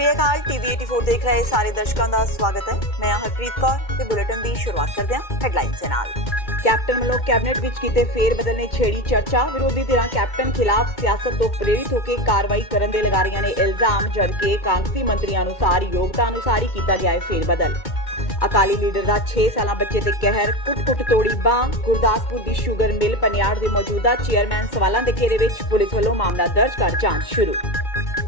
श्री अकाल टीवी 84 देख रहे सारे दर्शकों का स्वागत है। मैं हरप्रीत कौर ते बुलेटिन की शुरुआत करते हैं हेडलाइंस दे नाल। कैप्टन वालों कैबिनेट विच कीते फेरबदल ने छेड़ी चर्चा। विरोधी धिरां कैप्टन खिलाफ सियासत तो प्रेरित होकर कार्रवाई करन दे लगा रही ने इल्जाम, जबकि कांग्रेसी मंत्री अनुसार योग्यता अनुसार ही किया गया है फेरबदल। अकाली लीडर का 6 साल बच्चे ते कहर, कुट तोड़ी बांह। गुरदासपुर की शुगर मिल पनियाड़ के मौजूदा चेयरमैन सवालों के घेरे विच, पुलिस वालों मामला दर्ज कर जांच शुरू।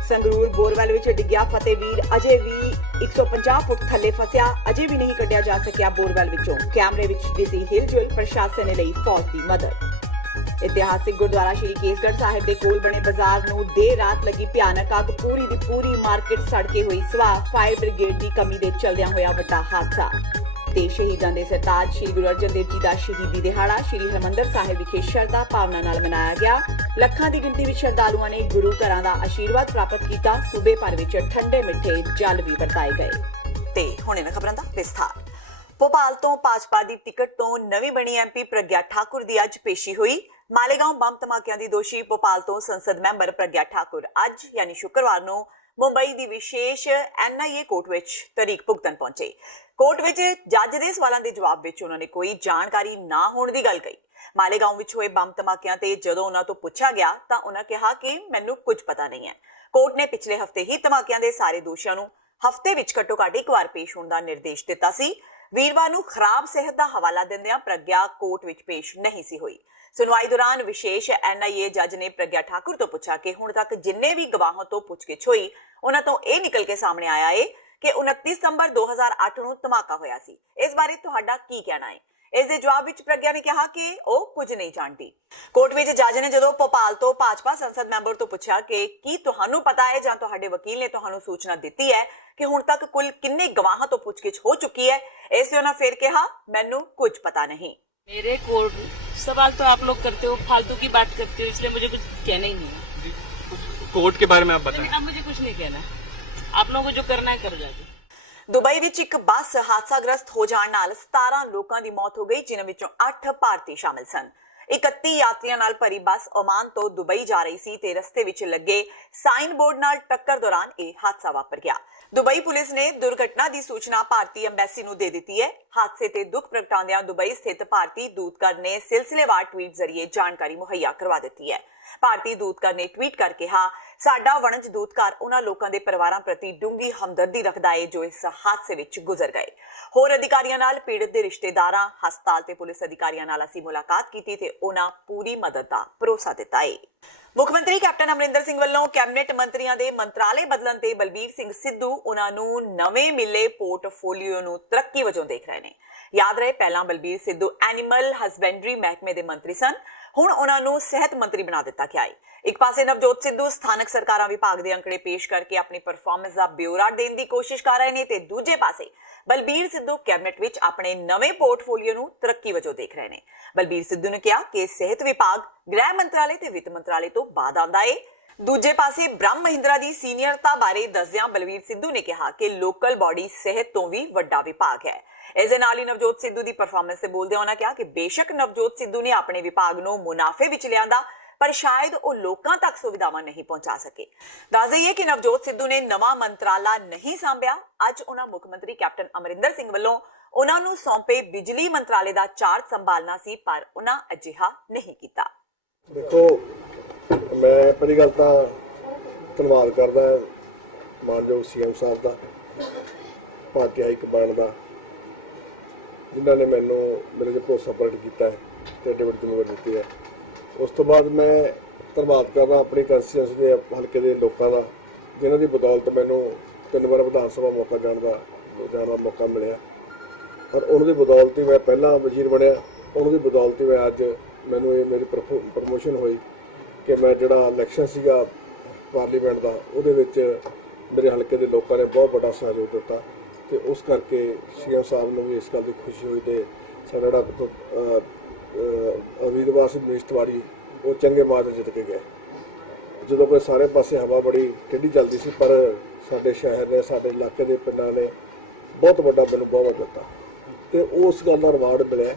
संगरूर बोरवेल विच डिग्या फतेहवीर अजे भी 150 फुट थले फसिया, अजे भी नहीं कढ़िया जा सकिया बोरवेल विचों। कैमरे विच दिसी हिलजुल, प्रशासन ने लई फौज की मदद। इतिहासिक गुरुद्वारा श्री केसगढ़ साहिब के कोल बने बाजार नूं देर रात लगी भयानक अग, पूरी दी पूरी मार्केट सड़ के हुई स्वाह। फायर ब्रिगेड की कमी दे चलदियां होया वड्डा हादसा। ते शहीदां दे सरताज श्री गुरु अर्जन देव जी का शहीदी दिहाड़ा श्री हरमंदर साहिब विखे श्रद्धा भावना नाल मनाया गया। ਲੱਖਾਂ ਦੀ ਗਿਣਤੀ ਵਿੱਚ ਸ਼ਰਧਾਲੂਆਂ ਨੇ ਗੁਰੂ ਘਰਾਂ ਦਾ ਆਸ਼ੀਰਵਾਦ ਪ੍ਰਾਪਤ ਕੀਤਾ। ਸੂਬੇ ਭਰ ਵਿੱਚ ਠੰਡੇ ਮਿੱਠੇ ਜਲ ਵੀ ਵਰਤਾਏ ਗਏ। ਤੇ ਹੁਣ ਇਹਨਾਂ ਖਬਰਾਂ ਦਾ ਵਿਸਥਾਰ। ਭੋਪਾਲ ਤੋਂ ਭਾਜਪਾ ਦੀ ਟਿਕਟ ਤੋਂ ਨਵੀਂ ਬਣੀ ਐਮਪੀ ਪ੍ਰਗਿਆ ਠਾਕੁਰ ਦੀ ਅੱਜ ਪੇਸ਼ੀ ਹੋਈ। ਮਾਲੇਗਾਂव ਬੰਬ ਧਮਾਕਿਆਂ ਦੀ ਦੋਸ਼ੀ ਭੋਪਾਲ ਤੋਂ ਸੰਸਦ ਮੈਂਬਰ ਪ੍ਰਗਿਆ ਠਾਕੁਰ ਅੱਜ ਯਾਨੀ ਸ਼ੁੱਕਰਵਾਰ ਨੂੰ ਮੁੰਬਈ ਦੀ ਵਿਸ਼ੇਸ਼ NIA ਕੋਰਟ ਵਿੱਚ ਤਰੀਕ ਭੁਗਤਣ ਪਹੁੰਚੇ। ਕੋਰਟ ਵਿੱਚ ਜੱਜ ਦੇ ਸਵਾਲਾਂ ਦੇ ਜਵਾਬ ਵਿੱਚ ਉਹਨਾਂ ਨੇ ਕੋਈ ਜਾਣਕਾਰੀ ਨਾ ਹੋਣ ਦੀ ਗੱਲ ਕਹੀ। ਮਾਲੇਗਾਂव ਵਿੱਚ ਹੋਏ ਬੰਬ ਧਮਾਕਿਆਂ ਤੇ ਜਦੋਂ ਉਹਨਾਂ ਤੋਂ ਪੁੱਛਿਆ ਗਿਆ ਤਾਂ ਉਹਨਾਂ ਕਿਹਾ ਕਿ ਮੈਨੂੰ ਕੁਝ ਪਤਾ ਨਹੀਂ ਹੈ। ਕੋਰਟ ਨੇ ਪਿਛਲੇ ਹਫ਼ਤੇ ਹੀ ਧਮਾਕਿਆਂ ਦੇ ਸਾਰੇ ਦੋਸ਼ੀਆਂ ਨੂੰ ਹਫ਼ਤੇ ਵਿੱਚ ਘੱਟੋ-ਘੱਟ ਇੱਕ ਵਾਰ ਪੇਸ਼ ਹੋਣ ਦਾ ਨਿਰਦੇਸ਼ ਦਿੱਤਾ ਸੀ। ਵੀਰਵਾਰ ਨੂੰ ਖਰਾਬ ਸਿਹਤ ਦਾ ਹਵਾਲਾ ਦਿੰਦਿਆਂ ਪ੍ਰਗਿਆ ਕੋਰਟ ਵਿੱਚ ਪੇਸ਼ ਨਹੀਂ ਸੀ ਹੋਈ। ਸੁਣਵਾਈ ਦੌਰਾਨ ਵਿਸ਼ੇਸ਼ NIA ਜੱਜ ਨੇ ਪ੍ਰਗਿਆ ਠਾਕੁਰ ਤੋਂ ਪੁੱਛਿਆ ਕਿ ਹੁਣ ਤੱਕ ਜਿੰਨੇ ਵੀ ਗਵਾਹਾਂ ਤੋਂ ਪੁੱਛਗਿੱਛ ਹੋਈ ਉਹਨਾਂ ਤੋਂ ਇਹ ਨਿਕਲ ਕੇ ਸਾਹਮਣੇ ਆਇਆ ਹੈ ਕਿ 29 ਸਤੰਬਰ 2008 ਨੂੰ ਧਮਾਕਾ ਹੋਇਆ ਸੀ। ਇਸ ਬਾਰੇ ਤੁਹਾਡਾ ਕੀ ਕਹਿਣਾ ਹੈ? ਇਸ ਦੇ ਜਵਾਬ ਵਿੱਚ ਪ੍ਰਗਿਆ ਨੇ ਕਿਹਾ ਕਿ ਉਹ ਕੁਝ ਨਹੀਂ ਜਾਣਦੀ। ਕੋਰਟ ਵਿੱਚ ਜੱਜ ਨੇ ਜਦੋਂ ਭੋਪਾਲ ਤੋਂ ਭਾਜਪਾ ਸੰਸਦ ਮੈਂਬਰ ਤੋਂ ਪੁੱਛਿਆ ਕਿ ਕੀ ਤੁਹਾਨੂੰ ਪਤਾ ਹੈ ਜਾਂ ਤੁਹਾਡੇ ਵਕੀਲ ਨੇ ਤੁਹਾਨੂੰ ਸੂਚਨਾ ਦਿੱਤੀ ਹੈ ਕਿ ਹੁਣ ਤੱਕ ਕੁੱਲ ਕਿੰਨੇ ਗਵਾਹਾਂ ਤੋਂ ਪੁੱਛਗਿੱਛ ਹੋ ਚੁੱਕੀ ਹੈ, ਇਸ ਤੇ ਉਹਨਾਂ ਫਿਰ ਕਿਹਾ ਮੈਨੂੰ ਕੁਝ ਪਤਾ नहीं। मेरे कोर्ट सवाल तो आप लोग करते हो, फालतू की बात करते हो, इसलिए मुझे कुछ कहना ही नहीं है। कोर्ट के बारे में आप बताएं। अब मुझे कुछ नहीं कहना है, आप लोगों को जो करना है करो जाके। ਦੁਬਈ ਵਿੱਚ ਇੱਕ ਬੱਸ ਹਾਦਸਾਗ੍ਰਸਤ ਹੋ ਜਾਣ ਨਾਲ 17 ਲੋਕਾਂ ਦੀ ਮੌਤ ਹੋ ਗਈ, ਜਿਨ੍ਹਾਂ ਵਿੱਚੋਂ 8 ਭਾਰਤੀ ਸ਼ਾਮਿਲ ਸਨ। 31 ਯਾਤਰੀਆਂ ਨਾਲ ਭਰੀ ਬੱਸ ਓਮਾਨ ਤੋਂ ਦੁਬਈ ਜਾ ਰਹੀ ਸੀ ਤੇ ਰਸਤੇ ਵਿੱਚ ਲੱਗੇ ਸਾਈਨ ਬੋਰਡ ਨਾਲ ਟੱਕਰ ਦੌਰਾਨ ਇਹ ਹਾਦਸਾ ਵਾਪਰ ਗਿਆ। ਦੁਬਈ ਪੁਲਿਸ ਨੇ ਦੁਰਘਟਨਾ ਦੀ ਸੂਚਨਾ ਭਾਰਤੀ ਐਮਬੈਸੀ ਨੂੰ ਦੇ ਦਿੱਤੀ ਹੈ। ਹਾਦਸੇ ਤੇ ਦੁੱਖ ਪ੍ਰਗਟਾਉਂਦਿਆਂ ਦੁਬਈ ਸਥਿਤ ਭਾਰਤੀ ਦੂਤਘਰ ਨੇ ਸਿਲਸਿਲੇਵਾਰ ਟਵੀਟ ਜ਼ਰੀਏ ਜਾਣਕਾਰੀ ਮੁਹੱਈਆ ਕਰਵਾ ਦਿੱਤੀ ਹੈ। ਭਾਰਤੀ ਦੂਤਘਰ ਨੇ ਟਵੀਟ ਕਰਕੇ ਕਿਹਾ, ਸਾਡਾ ਵਣਜ ਦੂਤਘਰ ਉਹਨਾਂ ਲੋਕਾਂ ਦੇ ਪਰਿਵਾਰਾਂ ਪ੍ਰਤੀ ਡੂੰਘੀ ਹਮਦਰਦੀ ਰੱਖਦਾ ਹੈ ਜੋ ਇਸ ਹਾਦਸੇ ਵਿੱਚ ਗੁਜ਼ਰ ਗਏ। ਹੋਰ ਅਧਿਕਾਰੀਆਂ ਨਾਲ ਪੀੜਤ ਦੇ ਰਿਸ਼ਤੇਦਾਰਾਂ, ਹਸਪਤਾਲ ਤੇ ਪੁਲਿਸ ਅਧਿਕਾਰੀਆਂ ਨਾਲ ਅਸੀਂ ਮੁਲਾਕਾਤ ਕੀਤੀ ਤੇ ਉਹਨਾਂ ਪੂਰੀ ਮਦਦ ਦਾ ਭਰੋਸਾ ਦਿੱਤਾ ਹੈ। ਮੁੱਖ ਮੰਤਰੀ ਕੈਪਟਨ ਅਮਰਿੰਦਰ ਸਿੰਘ ਵੱਲੋਂ ਕੈਬਨਿਟ ਮੰਤਰੀਆਂ ਦੇ ਮੰਤਰਾਲੇ ਬਦਲਣ ਤੇ ਬਲਬੀਰ ਸਿੰਘ ਸਿੱਧੂ ਉਹਨਾਂ ਨੂੰ ਨਵੇਂ ਮਿਲੇ ਪੋਰਟਫੋਲੀਓ ਨੂੰ ਤਰੱਕੀ ਵਜੋਂ ਦੇਖ ਰਹੇ ਨੇ। ਯਾਦ ਰਹੇ ਪਹਿਲਾਂ ਬਲਬੀਰ ਸਿੱਧੂ ਐਨੀਮਲ ਹਸਬੈਂਡਰੀ ਮਹਿਕਮੇ ਦੇ ਮੰਤਰੀ ਸਨ, ਹੁਣ ਉਹਨਾਂ ਨੂੰ ਸਿਹਤ ਮੰਤਰੀ ਬਣਾ ਦਿੱਤਾ ਗਿਆ ਹੈ। ਇੱਕ ਪਾਸੇ ਨਵਜੋਤ ਸਿੱਧੂ ਸਥਾਨਕ ਸਰਕਾਰਾਂ ਵਿਭਾਗ ਦੇ ਅੰਕੜੇ ਪੇਸ਼ ਕਰਕੇ ਆਪਣੀ ਪਰਫਾਰਮੈਂਸ ਦਾ ਬਿਊਰਾ ਦੇਣ ਦੀ ਕੋਸ਼ਿਸ਼ ਕਰ ਰਹੇ ਨੇ ਤੇ ਦੂਜੇ ਪਾਸੇ ਬਲਬੀਰ ਸਿੱਧੂ ਕੈਬਨਿਟ ਵਿੱਚ ਆਪਣੇ ਨਵੇਂ ਪੋਰਟਫੋਲੀਓ ਨੂੰ ਤਰੱਕੀ ਵਜੋਂ ਦੇਖ ਰਹੇ ਨੇ। ਬਲਬੀਰ ਸਿੱਧੂ ਨੇ ਕਿਹਾ ਕਿ ਸਿਹਤ ਵਿਭਾਗ ਗ੍ਰਹਿ ਮੰਤਰਾਲੇ ਤੇ ਵਿੱਤ ਮੰਤਰਾਲੇ ਤੋਂ ਬਾਅਦ ਆਉਂਦਾ ਹੈ। ਦੂਜੇ ਪਾਸੇ ਬ੍ਰਹਮ ਮਹਿੰਦਰਾ ਦੀ ਸੀਨੀਅਰਤਾ ਬਾਰੇ ਦੱਸਦਿਆਂ ਬਲਬੀਰ ਸਿੱਧੂ ਨੇ ਕਿਹਾ ਕਿ ਲੋਕਲ ਬਾਡੀ ਸਿਹਤ ਤੋਂ ਵੀ ਵੱਡਾ ਵਿਭਾਗ ਹੈ। ਇਸ ਦੇ ਨਾਲ ਹੀ ਨਵਜੋਤ ਸਿੱਧੂ ਦੀ ਪਰਫਾਰਮੈਂਸ ਤੇ ਬੋਲਦਿਆਂ ਉਹਨਾਂ ਕਿਹਾ ਕਿ ਬੇਸ਼ੱਕ ਨਵਜੋਤ ਸਿੱਧੂ ਨੇ ਆਪਣੇ ਵਿਭਾਗ ਨੂੰ ਮੁਨਾਫੇ ਵਿੱਚ ਲਿਆਂਦਾ, ਪਰ ਸ਼ਾਇਦ ਉਹ ਲੋਕਾਂ ਤੱਕ ਸੁਵਿਧਾਵਾਂ ਨਹੀਂ ਪਹੁੰਚਾ ਸਕੇ। ਦੱਸ ਦਈਏ ਕਿ ਨਵਜੋਤ ਸਿੱਧੂ ਨੇ ਨਵਾਂ ਮੰਤਰਾਲਾ ਨਹੀਂ ਸੰਭਿਆ। ਅੱਜ ਉਹਨਾਂ ਮੁੱਖ ਮੰਤਰੀ ਕੈਪਟਨ ਅਮਰਿੰਦਰ ਸਿੰਘ ਵੱਲੋਂ ਉਹਨਾਂ ਨੂੰ ਸੌਂਪੇ ਬਿਜਲੀ ਮੰਤਰਾਲੇ ਦਾ ਚਾਰਜ ਸੰਭਾਲਣਾ ਸੀ, ਪਰ ਉਹਨਾਂ ਅਜਿਹਾ ਨਹੀਂ ਕੀਤਾ। ਦੇਖੋ, ਮੈਂ ਪਹਿਲੀ ਗੱਲ ਤਾਂ ਧੰਨਵਾਦ ਕਰਦਾ ਮਾਨਯੋਗ CM ਸਾਹਿਬ ਦਾ, ਭਾਰਤੀ ਹਾਈ ਕਮਾਂਡ ਦਾ, ਜਿਨ੍ਹਾਂ ਨੇ ਮੈਨੂੰ ਮੇਰੇ 'ਤੇ ਭਰੋਸਾ ਪ੍ਰਗਟ ਕੀਤਾ ਹੈ ਤੇ ਡਿਪਟੀ ਜ਼ਿੰਮੇਵਾਰੀ ਦਿੱਤੀ ਹੈ। ਉਸ ਤੋਂ ਬਾਅਦ ਮੈਂ ਧੰਨਵਾਦ ਕਰਦਾ ਆਪਣੀ ਕੰਸਟੀਚੁਐਂਸੀ ਦੇ ਹਲਕੇ ਦੇ ਲੋਕਾਂ ਦਾ, ਜਿਨ੍ਹਾਂ ਦੀ ਬਦੌਲਤ ਮੈਨੂੰ 3 ਵਾਰ ਵਿਧਾਨ ਸਭਾ ਮੌਕਾ ਜਾਣ ਦਾ ਮੌਕਾ ਮਿਲਿਆ। ਔਰ ਉਹਨਾਂ ਦੀ ਬਦੌਲਤ ਹੀ ਮੈਂ ਪਹਿਲਾਂ ਵਜ਼ੀਰ ਬਣਿਆ, ਉਹਨਾਂ ਦੀ ਬਦੌਲਤ ਹੀ ਮੈਂ ਅੱਜ ਮੈਨੂੰ ਇਹ ਮੇਰੀ ਪ੍ਰਮੋਸ਼ਨ ਹੋਈ ਕਿ ਮੈਂ ਜਿਹੜਾ ਇਲੈਕਸ਼ਨ ਸੀਗਾ ਪਾਰਲੀਮੈਂਟ ਦਾ, ਉਹਦੇ ਵਿੱਚ ਮੇਰੇ ਹਲਕੇ ਦੇ ਲੋਕਾਂ ਨੇ ਬਹੁਤ ਵੱਡਾ ਸਹਿਯੋਗ ਦਿੱਤਾ ਤੇ ਉਸ ਕਰਕੇ CM ਸਾਹਿਬ ਨੂੰ ਵੀ ਇਸ ਗੱਲ ਦੀ ਖੁਸ਼ੀ ਹੋਈ ਤੇ ਸਾਡਾ ਜਿਹੜਾ ਉਮੀਦਵਾਰ ਸੀ ਮਨੀਸ਼ ਤਿਵਾੜੀ, ਉਹ ਚੰਗੇ ਮਾਰਜਨ ਜਿੱਤ ਕੇ ਗਏ। ਜਦੋਂ ਕੋਈ ਸਾਰੇ ਪਾਸੇ ਹਵਾ ਬੜੀ ਟੇਢੀ ਚੱਲਦੀ ਸੀ, ਪਰ ਸਾਡੇ ਸ਼ਹਿਰ ਨੇ, ਸਾਡੇ ਇਲਾਕੇ ਦੇ ਪਿੰਡਾਂ ਨੇ ਬਹੁਤ ਵੱਡਾ ਮੈਨੂੰ ਬਹੁਮਤ ਦਿੱਤਾ ਤੇ ਉਸ ਗੱਲ ਦਾ ਰਿਵਾਰਡ ਮਿਲਿਆ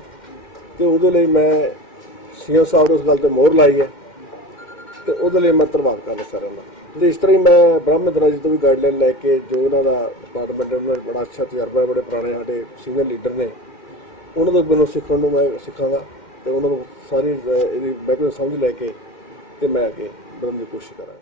ਤੇ ਉਹਦੇ ਲਈ ਮੈਂ CM ਸਾਹਿਬ ਨੂੰ ਉਸ ਗੱਲ ਤੇ ਮੋਹਰ ਲਾਈ ਹੈ ਤੇ ਉਹਦੇ ਲਈ ਮੈਂ ਧੰਨਵਾਦ ਕਰਦਾ ਸਾਰਿਆਂ ਦਾ। ਤੇ ਇਸ ਤਰ੍ਹਾਂ ਹੀ ਮੈਂ ਬ੍ਰਹਮ ਮਹਿੰਦਰਾ ਜੀ ਤੋਂ ਵੀ ਗਾਈਡਲਾਈਨ ਲੈ ਕੇ, ਜੋ ਉਹਨਾਂ ਦਾ ਡਿਪਾਰਟਮੈਂਟ ਉਹਨਾਂ ਦਾ ਬੜਾ ਅੱਛਾ ਤਜਰਬਾ ਹੈ, ਬੜੇ ਪੁਰਾਣੇ ਸਾਡੇ ਸੀਨੀਅਰ ਲੀਡਰ ਨੇ, ਉਹਨਾਂ ਤੋਂ ਮੈਨੂੰ ਸਿੱਖਣ ਨੂੰ ਮੈਂ ਸਿੱਖਾਂਗਾ ਤੇ ਉਹਨਾਂ ਨੂੰ ਸਾਰੀ ਇਹਦੀ ਬੈਕਗ੍ਰਾਉਂਡ ਸਮਝ ਲੈ ਕੇ ਤੇ ਮੈਂ ਅੱਗੇ ਵਧਣ ਦੀ ਕੋਸ਼ਿਸ਼ ਕਰਾਂਗਾ।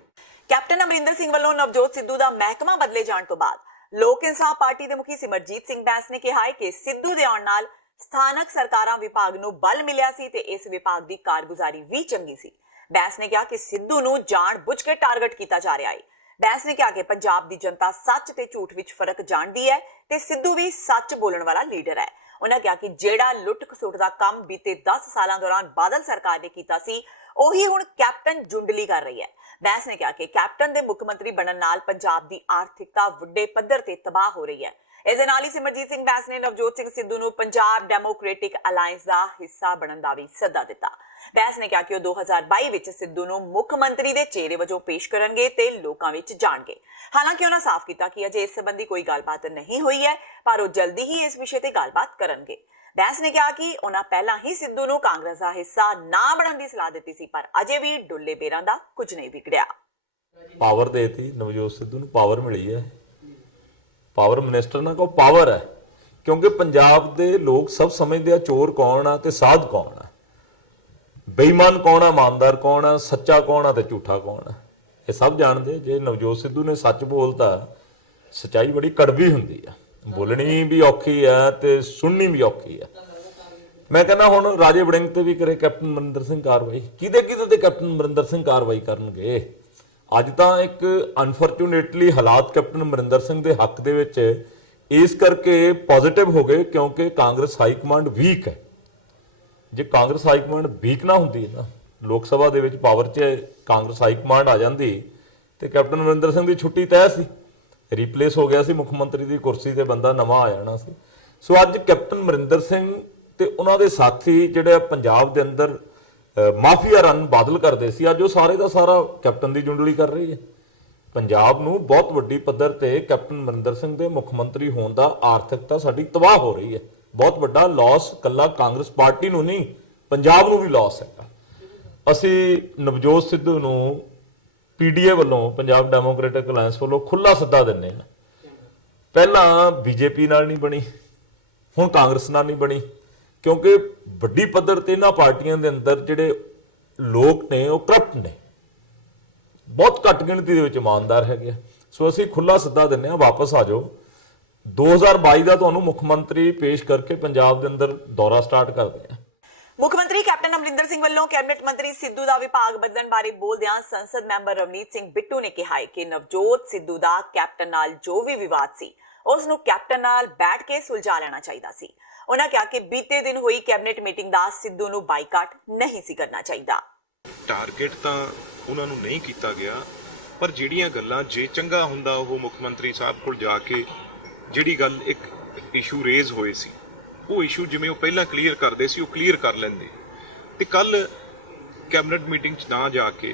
ਕੈਪਟਨ ਅਮਰਿੰਦਰ ਸਿੰਘ ਵੱਲੋਂ ਨਵਜੋਤ ਸਿੱਧੂ ਦਾ ਮਹਿਕਮਾ ਬਦਲੇ ਜਾਣ ਤੋਂ ਬਾਅਦ ਲੋਕ ਇਨਸਾਫ ਪਾਰਟੀ ਦੇ ਮੁਖੀ ਸਿਮਰਜੀਤ ਸਿੰਘ ਬੈਂਸ ਨੇ ਕਿਹਾ ਹੈ ਕਿ ਸਿੱਧੂ ਦੇ ਆਉਣ ਨਾਲ ਸਥਾਨਕ ਸਰਕਾਰਾਂ ਵਿਭਾਗ ਨੂੰ ਬਲ ਮਿਲਿਆ ਸੀ ਤੇ ਇਸ ਵਿਭਾਗ ਦੀ ਕਾਰਗੁਜ਼ਾਰੀ ਵੀ ਚੰਗੀ ਸੀ। ਬੈਂਸ ਨੇ ਕਿਹਾ ਕਿ ਸਿੱਧੂ ਨੂੰ ਜਾਣ ਬੁੱਝ ਕੇ ਟਾਰਗੇਟ ਕੀਤਾ ਜਾ ਰਿਹਾ ਹੈ। ਬੈਂਸ ਨੇ ਕਿਹਾ ਕਿ ਪੰਜਾਬ ਦੀ ਜਨਤਾ ਸੱਚ ਤੇ ਝੂਠ ਵਿੱਚ ਫਰਕ ਜਾਣਦੀ ਹੈ ਤੇ ਸਿੱਧੂ ਵੀ ਸੱਚ ਬੋਲਣ ਵਾਲਾ ਲੀਡਰ ਹੈ। ਉਹਨਾਂ ਕਿਹਾ ਕਿ ਜਿਹੜਾ ਲੁੱਟ ਖਸੁੱਟ ਦਾ ਕੰਮ ਬੀਤੇ 10 ਸਾਲਾਂ ਦੌਰਾਨ ਬਾਦਲ ਸਰਕਾਰ ਨੇ ਕੀਤਾ ਸੀ, ਉਹੀ ਹੁਣ ਕੈਪਟਨ ਜੁੰਡਲੀ ਕਰ ਰਹੀ ਹੈ। ਬੈਂਸ ਨੇ ਕਿਹਾ ਕਿ ਕੈਪਟਨ ਦੇ ਮੁੱਖ ਮੰਤਰੀ ਬਣਨ ਨਾਲ ਪੰਜਾਬ ਦੀ ਆਰਥਿਕਤਾ ਵੱਡੇ ਪੱਧਰ ਤੇ ਤਬਾਹ ਹੋ ਰਹੀ ਹੈ। ਇਸ ਦੇ ਨਾਲ ਹੀ ਸਿਮਰਜੀਤ ਸਿੰਘ ਬੈਂਸ ਨੇ ਨਵਜੋਤ ਸਿੰਘ ਸਿੱਧੂ ਨੂੰ ਪੰਜਾਬ ਡੈਮੋਕ੍ਰੈਟਿਕ ਅਲਾਇੰਸ ਦਾ ਹਿੱਸਾ ਬਣਨ ਦਾ ਵੀ ਸੱਦਾ ਦਿੱਤਾ। ਬੈਂਸ ਨੇ ਕਿਹਾ ਕਿ ਉਹ 2022 ਵਿੱਚ ਸਿੱਧੂ ਨੂੰ ਮੁੱਖ ਮੰਤਰੀ ਦੇ ਚਿਹਰੇ ਵਜੋਂ ਪੇਸ਼ ਕਰਨਗੇ ਤੇ ਲੋਕਾਂ ਵਿੱਚ ਜਾਣਗੇ। ਹਾਲਾਂਕਿ ਉਹਨਾਂ ਸਾਫ਼ ਕੀਤਾ ਕਿ ਅਜੇ ਇਸ ਸੰਬੰਧੀ ਕੋਈ ਗੱਲਬਾਤ ਨਹੀਂ ਹੋਈ ਹੈ, ਪਰ ਉਹ ਜਲਦੀ ਹੀ ਇਸ ਵਿਸ਼ੇ ਤੇ ਗੱਲਬਾਤ ਕਰਨਗੇ। ਬੈਂਸ ਨੇ ਕਿਹਾ ਕਿ ਉਹਨਾਂ ਪਹਿਲਾਂ ਹੀ ਸਿੱਧੂ ਨੂੰ ਕਾਂਗਰਸ ਦਾ ਹਿੱਸਾ ਨਾ ਬਣਨ ਦੀ ਸਲਾਹ ਦਿੱਤੀ ਸੀ, ਪਰ ਅਜੇ ਵੀ ਡੁੱਲੇ ਬੇਰਾਂ ਦਾ ਕੁਝ ਨਹੀਂ ਵਿਗੜਿਆ। ਪਾਵਰ ਦੇਤੀ ਨਵਜੋਤ ਸਿੱਧੂ ਨੂੰ, ਪਾਵਰ ਮਿਲੀ ਹੈ। ਪਾਵਰ ਮਿਨਿਸਟਰ ਨਾਲ ਕੋ ਪਾਵਰ ਹੈ, ਕਿਉਂਕਿ ਪੰਜਾਬ ਦੇ ਲੋਕ ਸਭ ਸਮਝਦੇ ਆ ਚੋਰ ਕੌਣ ਆ ਤੇ ਸਾਧ ਕੌਣ ਆ, ਬੇਈਮਾਨ ਕੌਣ ਆ, ਇਮਾਨਦਾਰ ਕੌਣ ਆ, ਸੱਚਾ ਕੌਣ ਆ ਤੇ ਝੂਠਾ ਕੌਣ ਆ, ਇਹ ਸਭ ਜਾਣਦੇ। ਜੇ ਨਵਜੋਤ ਸਿੱਧੂ ਨੇ ਸੱਚ ਬੋਲਤਾ, ਸੱਚਾਈ ਬੜੀ ਕੜਵੀ ਹੁੰਦੀ ਆ, ਬੋਲਣੀ ਵੀ ਔਖੀ ਆ ਤੇ ਸੁਣਨੀ ਵੀ ਔਖੀ ਆ। ਮੈਂ ਕਹਿੰਦਾ ਹੁਣ ਰਾਜੇ ਵੜਿੰਗ ਤੇ ਵੀ ਕਰੇ ਕੈਪਟਨ ਅਮਰਿੰਦਰ ਸਿੰਘ ਕਾਰਵਾਈ, ਕਿਹਦੇ ਤੇ ਕੈਪਟਨ ਅਮਰਿੰਦਰ ਸਿੰਘ ਕਾਰਵਾਈ ਕਰਨਗੇ। ਅੱਜ ਤਾਂ ਇੱਕ ਅਨਫੋਰਚੂਨੇਟਲੀ ਹਾਲਾਤ ਕੈਪਟਨ ਅਮਰਿੰਦਰ ਸਿੰਘ ਦੇ ਹੱਕ ਦੇ ਵਿੱਚ ਇਸ ਕਰਕੇ ਪੋਜ਼ਿਟਿਵ ਹੋ ਗਏ ਕਿਉਂਕਿ ਕਾਂਗਰਸ ਹਾਈ ਕਮਾਂਡ ਵੀਕ ਹੈ। ਜੇ ਕਾਂਗਰਸ ਹਾਈ ਕਮਾਂਡ ਵੀਕ ਨਾ ਹੁੰਦੀ ਨਾ, ਲੋਕ ਸਭਾ ਦੇ ਵਿੱਚ ਪਾਵਰ 'ਚ ਕਾਂਗਰਸ ਹਾਈ ਕਮਾਂਡ ਆ ਜਾਂਦੀ ਤੇ ਕੈਪਟਨ ਅਮਰਿੰਦਰ ਸਿੰਘ ਦੀ ਛੁੱਟੀ ਤੈਅ ਸੀ, ਰੀਪਲੇਸ ਹੋ ਗਿਆ ਸੀ, ਮੁੱਖ ਮੰਤਰੀ ਦੀ ਕੁਰਸੀ ਤੇ ਬੰਦਾ ਨਵਾਂ ਆ ਜਾਣਾ ਸੀ। ਸੋ ਅੱਜ ਕੈਪਟਨ ਅਮਰਿੰਦਰ ਸਿੰਘ ਤੇ ਉਹਨਾਂ ਦੇ ਸਾਥੀ ਜਿਹੜੇ ਪੰਜਾਬ ਦੇ ਅੰਦਰ ਮਾਫੀਆ ਰਨ ਬਾਦਲ ਕਰਦੇ ਸੀ, ਅੱਜ ਉਹ ਸਾਰੇ ਦਾ ਸਾਰਾ ਕੈਪਟਨ ਦੀ ਜੁੰਡਲੀ ਕਰ ਰਹੀ ਹੈ। ਪੰਜਾਬ ਨੂੰ ਬਹੁਤ ਵੱਡੀ ਪੱਧਰ ਤੇ ਕੈਪਟਨ ਅਮਰਿੰਦਰ ਸਿੰਘ ਦੇ ਮੁੱਖ ਮੰਤਰੀ ਹੋਣ ਦਾ ਆਰਥਿਕਤਾ ਸਾਡੀ ਤਬਾਹ ਹੋ ਰਹੀ ਹੈ। ਬਹੁਤ ਵੱਡਾ ਲਾਸ ਕੱਲਾ ਕਾਂਗਰਸ ਪਾਰਟੀ ਨੂੰ ਨਹੀਂ, ਪੰਜਾਬ ਨੂੰ ਵੀ ਲਾਸ ਹੈਗਾ। ਅਸੀਂ ਨਵਜੋਤ ਸਿੱਧੂ ਨੂੰ ਪੀਡੀਏ ਵੱਲੋਂ, ਪੰਜਾਬ ਡੈਮੋਕ੍ਰੈਟਿਕ ਅਲਾਇੰਸ ਵੱਲੋਂ ਖੁੱਲਾ ਸੱਦਾ ਦਿੰਦੇ ਆ। ਪਹਿਲਾਂ ਬੀਜੇਪੀ ਨਾਲ ਨਹੀਂ ਬਣੀ, ਹੁਣ ਕਾਂਗਰਸ ਨਾਲ ਨਹੀਂ ਬਣੀ, ਕਿਉਂਕਿ ਵੱਡੀ ਪੱਧਰ ਤੇ ਇਹਨਾਂ ਪਾਰਟੀਆਂ ਦੇ ਅੰਦਰ ਜਿਹੜੇ ਲੋਕ ਨੇ ਉਹ ਕਰਪਟ ਨੇ, ਬਹੁਤ ਘੱਟ ਗਿਣਤੀ ਦੇ ਵਿੱਚ ਇਮਾਨਦਾਰ ਹੈਗੇ। ਸੋ ਅਸੀਂ ਖੁੱਲਾ ਸੱਦਾ ਦਿੰਦੇ ਆ, ਵਾਪਸ ਆ ਜਾਓ। 2022 ਦਾ ਤੁਹਾਨੂੰ ਮੁੱਖ ਮੰਤਰੀ ਪੇਸ਼ ਕਰਕੇ ਪੰਜਾਬ ਦੇ ਅੰਦਰ ਦੌਰਾ ਸਟਾਰਟ ਕਰਦੇ ਆ। ਮੁੱਖ ਮੰਤਰੀ ਕੈਪਟਨ ਅਮਰਿੰਦਰ ਸਿੰਘ ਵੱਲੋਂ ਕੈਬਨਿਟ ਮੰਤਰੀ ਸਿੱਧੂ ਦਾ ਵਿਭਾਗ ਬਦਲਣ ਬਾਰੇ ਬੋਲਦਿਆਂ ਸੰਸਦ ਮੈਂਬਰ ਰਵਨੀਤ ਸਿੰਘ ਬਿੱਟੂ ਨੇ ਕਿਹਾ ਹੈ ਕਿ ਨਵਜੋਤ ਸਿੱਧੂ ਦਾ ਕੈਪਟਨ ਨਾਲ ਜੋ ਵੀ ਵਿਵਾਦ ਸੀ, ਉਸ ਨੂੰ ਕੈਪਟਨ ਨਾਲ ਬੈਠ ਕੇ ਸੁਲਝਾ ਲੈਣਾ ਚਾਹੀਦਾ ਸੀ। ਉਹਨਾਂ ਕਿਹਾ ਕਿ ਬੀਤੇ ਦਿਨ ਹੋਈ ਕੈਬਨਿਟ ਮੀਟਿੰਗ ਦਾ ਸਿੱਧੂ ਨੂੰ ਬਾਈਕਾਟ ਨਹੀਂ ਸੀ ਕਰਨਾ ਚਾਹੀਦਾ। ਟਾਰਗੇਟ ਤਾਂ ਉਹਨਾਂ ਨੂੰ ਨਹੀਂ ਕੀਤਾ ਗਿਆ, ਪਰ ਜਿਹੜੀਆਂ ਗੱਲਾਂ ਜੇ ਚੰਗਾ ਹੁੰਦਾ ਉਹ ਮੁੱਖ ਮੰਤਰੀ ਸਾਹਿਬ ਕੋਲ ਜਾ ਕੇ ਜਿਹੜੀ ਗੱਲ ਇੱਕ ਇਸ਼ੂ ਰੇਜ਼ ਹੋਏ ਸੀ, ਉਹ ਇਸ਼ੂ ਜਿਵੇਂ ਉਹ ਪਹਿਲਾਂ ਕਲੀਅਰ ਕਰਦੇ ਸੀ ਉਹ ਕਲੀਅਰ ਕਰ ਲੈਂਦੇ। ਤੇ ਕੱਲ ਕੈਬਨਿਟ ਮੀਟਿੰਗ 'ਚ ਨਾ ਜਾ ਕੇ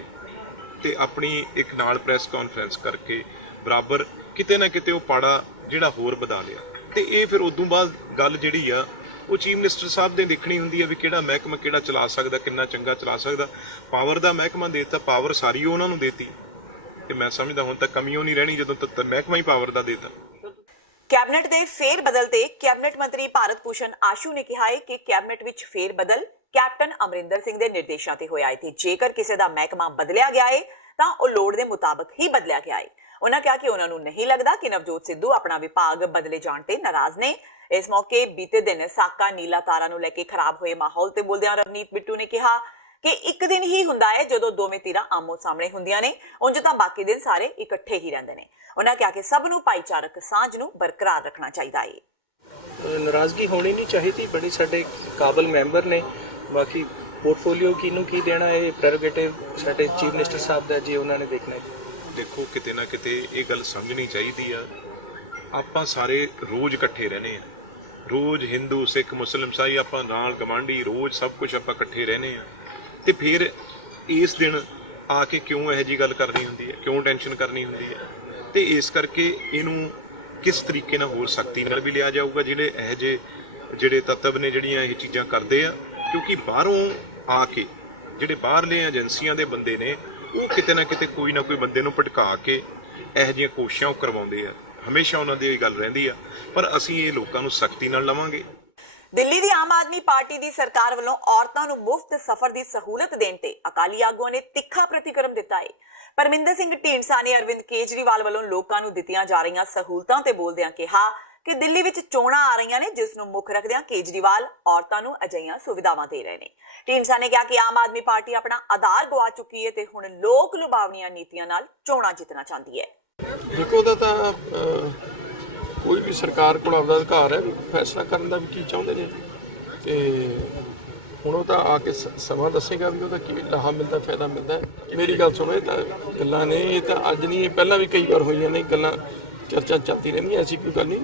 ਤੇ ਆਪਣੀ ਇੱਕ ਨਾਲ ਪ੍ਰੈਸ ਕਾਨਫਰੰਸ ਕਰਕੇ ਬਰਾਬਰ ਕਿਤੇ ਨਾ ਕਿਤੇ ਉਹ ਪਾੜਾ ਜਿਹੜਾ ਹੋਰ ਵਧਾ ਲਿਆ। ਤੇ ਇਹ ਫਿਰ ਉਦੋਂ ਬਾਅਦ ਗੱਲ ਜਿਹੜੀ ਆ ਉਹ ਚੀਫ ਮਿਨਿਸਟਰ ਸਾਹਿਬ ਨੇ ਦੇਖਣੀ ਹੁੰਦੀ ਆ ਵੀ ਕਿਹੜਾ ਮਹਿਕਮਾ ਕਿਹੜਾ ਚਲਾ ਸਕਦਾ, ਕਿੰਨਾ ਚੰਗਾ ਚਲਾ ਸਕਦਾ। ਪਾਵਰ ਦਾ ਮਹਿਕਮਾ ਦੇਤਾ, ਪਾਵਰ ਸਾਰੀ ਉਹਨਾਂ ਨੂੰ ਦੇਤੀ ਤੇ ਮੈਂ ਸਮਝਦਾ ਹੁਣ ਤੱਕ ਕਮੀ ਉਹ ਨਹੀਂ ਰਹਿਣੀ ਜਦੋਂ ਤੱਕ ਮਹਿਕਮਾ ਹੀ ਪਾਵਰ ਦਾ ਦੇਤਾ। ਕੈਬਨਿਟ ਦੇ ਫੇਰ ਬਦਲ ਤੇ ਕੈਬਨਿਟ ਮੰਤਰੀ ਭਾਰਤ ਭੂਸ਼ਣ ਆਸ਼ੂ ਨੇ ਕਿਹਾ ਹੈ ਕਿ ਕੈਬਨਿਟ ਵਿੱਚ ਫੇਰ ਬਦਲ ਕੈਪਟਨ ਅਮਰਿੰਦਰ ਸਿੰਘ ਦੇ ਨਿਰਦੇਸ਼ਾਂ ਤੇ ਹੋਇਆ ਹੈ ਤੇ ਜੇਕਰ ਕਿਸੇ ਦਾ ਮਹਿਕਮਾ ਬਦਲਿਆ ਗਿਆ ਹੈ ਤਾਂ ਉਹ ਲੋੜ ਦੇ ਮੁਤਾਬਕ ਹੀ ਬਦਲਿਆ ਗਿਆ ਹੈ। ਉਹਨਾਂ ਕਿਹਾ ਕਿ ਉਹਨਾਂ ਨੂੰ ਨਹੀਂ ਲੱਗਦਾ ਕਿ ਨਵਜੋਤ ਸਿੱਧੂ ਆਪਣਾ ਵਿਭਾਗ ਬਦਲੇ ਜਾਣ ਤੇ ਨਾਰਾਜ਼ ਨੇ। ਇਸ ਮੌਕੇ ਬੀਤੇ ਦਿਨ ਸਾਕਾ ਨੀਲਾ ਤਾਰਾ ਨੂੰ ਲੈ ਕੇ ਖਰਾਬ ਹੋਏ ਮਾਹੌਲ ਤੇ ਬੋਲਦਿਆਂ ਰਵਨੀਤ ਬਿੱਟੂ ਨੇ ਕਿਹਾ ਕਿ ਇੱਕ ਦਿਨ ਹੀ ਹੁੰਦਾ ਹੈ ਜਦੋਂ ਦੋਵੇਂ ਧਿਰਾਂ ਆਮੋ ਸਾਹਮਣੇ ਹੁੰਦੀਆਂ ਨੇ, ਉਂਝ ਤਾਂ ਬਾਕੀ ਦਿਨ ਸਾਰੇ ਇਕੱਠੇ ਹੀ ਰਹਿੰਦੇ ਨੇ। ਉਹਨਾਂ ਕਿਹਾ ਕਿ ਸਭ ਨੂੰ ਭਾਈਚਾਰਕ ਸਾਂਝ ਨੂੰ ਬਰਕਰਾਰ ਰੱਖਣਾ ਚਾਹੀਦਾ ਹੈ। ਨਾਰਾਜ਼ਗੀ ਹੋਣੀ ਨਹੀਂ ਚਾਹੀਦੀ, ਬੜੇ ਸਾਡੇ ਕਾਬਲ ਮੈਂਬਰ ਨੇ। ਬਾਕੀ ਪੋਰਟਫੋਲੀਓ ਕਿਹਨੂੰ ਕੀ ਦੇਣਾ ਇਹ ਪ੍ਰੈਰੋਗੇਟਿਵ ਸਾਡੇ ਚੀਫ ਮਿਨਿਸਟਰ ਸਾਹਿਬ ਦਾ ਜੀ, ਉਹਨਾਂ ਨੇ ਦੇਖਣਾ ਹੈ। ਦੇਖੋ ਕਿਤੇ ਨਾ ਕਿਤੇ ਇਹ ਗੱਲ ਸਮਝਣੀ ਚਾਹੀਦੀ ਆ, ਆਪਾਂ ਸਾਰੇ ਰੋਜ਼ ਇਕੱਠੇ ਰਹਿੰਦੇ ਆ, ਰੋਜ਼ ਹਿੰਦੂ ਸਿੱਖ ਮੁਸਲਿਮ ਸਾਈ ਆਪਾਂ ਨਾਲ ਗਵਾਂਢੀ ਰੋਜ਼ ਸਭ ਕੁਝ ਆਪਾਂ ਇਕੱਠੇ ਰਹਿੰਦੇ ਆ। ਤੇ ਫਿਰ ਇਸ ਦਿਨ ਆ ਕੇ ਕਿਉਂ ਇਹੋ ਜਿਹੀ ਗੱਲ ਕਰਨੀ ਹੁੰਦੀ ਹੈ, ਕਿਉਂ ਟੈਨਸ਼ਨ ਕਰਨੀ ਹੁੰਦੀ ਹੈ। ਤੇ ਇਸ ਕਰਕੇ ਇਹਨੂੰ ਕਿਸ ਤਰੀਕੇ ਨਾਲ ਹੋਰ ਸਖਤੀ ਨਾਲ ਵੀ ਲਿਆ ਜਾਊਗਾ ਜਿਹੜੇ ਇਹੋ ਜਿਹੇ ਜਿਹੜੇ ਤੱਤਵ ਨੇ ਜਿਹੜੀਆਂ ਇਹ ਚੀਜ਼ਾਂ ਕਰਦੇ ਆ, ਕਿਉਂਕਿ ਬਾਹਰੋਂ ਆ ਕੇ ਜਿਹੜੇ ਬਾਹਰਲੇ ਏਜੰਸੀਆਂ ਦੇ ਬੰਦੇ ਨੇ ਉਹ ਕਿਤੇ ਨਾ ਕਿਤੇ ਕੋਈ ਨਾ ਕੋਈ ਬੰਦੇ ਨੂੰ ਭਟਕਾ ਕੇ ਇਹੋ ਜਿਹੀਆਂ ਕੋਸ਼ਿਸ਼ਾਂ ਉਹ ਕਰਵਾਉਂਦੇ ਆ। ਹਮੇਸ਼ਾ ਉਹਨਾਂ ਦੀ ਇਹ ਗੱਲ ਰਹਿੰਦੀ ਆ, ਪਰ ਅਸੀਂ ਇਹ ਲੋਕਾਂ ਨੂੰ ਸਖਤੀ ਨਾਲ ਲਵਾਂਗੇ। ਦਿੱਲੀ ਦੀ ਆਮ ਆਦਮੀ ਪਾਰਟੀ ਦੀ ਸਰਕਾਰ ਵੱਲੋਂ ਔਰਤਾਂ ਨੂੰ ਮੁਫਤ ਸਫ਼ਰ ਦੀ ਸਹੂਲਤ ਦੇਣ ਤੇ ਅਕਾਲੀ ਆਗੂਆਂ ਨੇ ਤਿੱਖਾ ਪ੍ਰਤੀਕਰਮ ਦਿੱਤਾ ਹੈ। ਪਰਮਿੰਦਰ ਸਿੰਘ ਢੀਂਡਸਾ ਨੇ ਅਰਵਿੰਦ ਕੇਜਰੀਵਾਲ ਵੱਲੋਂ ਲੋਕਾਂ ਨੂੰ ਦਿੱਤੀਆਂ ਜਾ ਰਹੀਆਂ ਸਹੂਲਤਾਂ ਤੇ ਬੋਲਦਿਆਂ ਕਿਹਾ ਕਿ ਦਿੱਲੀ ਵਿੱਚ ਚੋਣਾਂ ਆ ਰਹੀਆਂ ਨੇ, ਜਿਸ ਨੂੰ ਮੁੱਖ ਰੱਖਦਿਆਂ ਕੇਜਰੀਵਾਲ ਔਰਤਾਂ ਨੂੰ ਅਜਿਹੀਆਂ ਸੁਵਿਧਾਵਾਂ ਦੇ ਰਹੇ ਨੇ। ਢੀਂਡਸਾ ਨੇ ਕਿਹਾ ਕਿ ਆਮ ਆਦਮੀ ਪਾਰਟੀ ਆਪਣਾ ਆਧਾਰ ਗਵਾ ਚੁੱਕੀ ਹੈ ਤੇ ਹੁਣ ਲੋਕ ਲੁਭਾਵਣੀਆਂ ਨੀਤੀਆਂ ਨਾਲ ਚੋਣਾਂ ਜਿੱਤਣਾ ਚਾਹੁੰਦੀ ਹੈ। ਦੇਖੋ ਉਹਦਾ ਤਾਂ ਕੋਈ ਵੀ ਸਰਕਾਰ ਕੋਲ ਆਪਦਾ ਅਧਿਕਾਰ ਹੈ ਫੈਸਲਾ ਕਰਨ ਦਾ ਵੀ ਕੀ ਚਾਹੁੰਦੇ ਨੇ, ਤੇ ਹੁਣ ਉਹ ਤਾਂ ਆ ਕੇ ਸਮਾਂ ਦੱਸੇਗਾ ਵੀ ਉਹਦਾ ਕਿਵੇਂ ਲਾਹਾ ਮਿਲਦਾ, ਫਾਇਦਾ ਮਿਲਦਾ। ਮੇਰੀ ਗੱਲ ਸੁਣੋ, ਇਹ ਤਾਂ ਗੱਲਾਂ ਨੇ, ਇਹ ਤਾਂ ਅੱਜ ਨਹੀਂ, ਇਹ ਪਹਿਲਾਂ ਵੀ ਕਈ ਵਾਰ ਹੋਈਆਂ ਨੇ ਗੱਲਾਂ, ਚਰਚਾ ਚੱਲਦੀ ਰਹਿੰਦੀਆਂ, ਐਸੀ ਕੋਈ ਗੱਲ ਨਹੀਂ।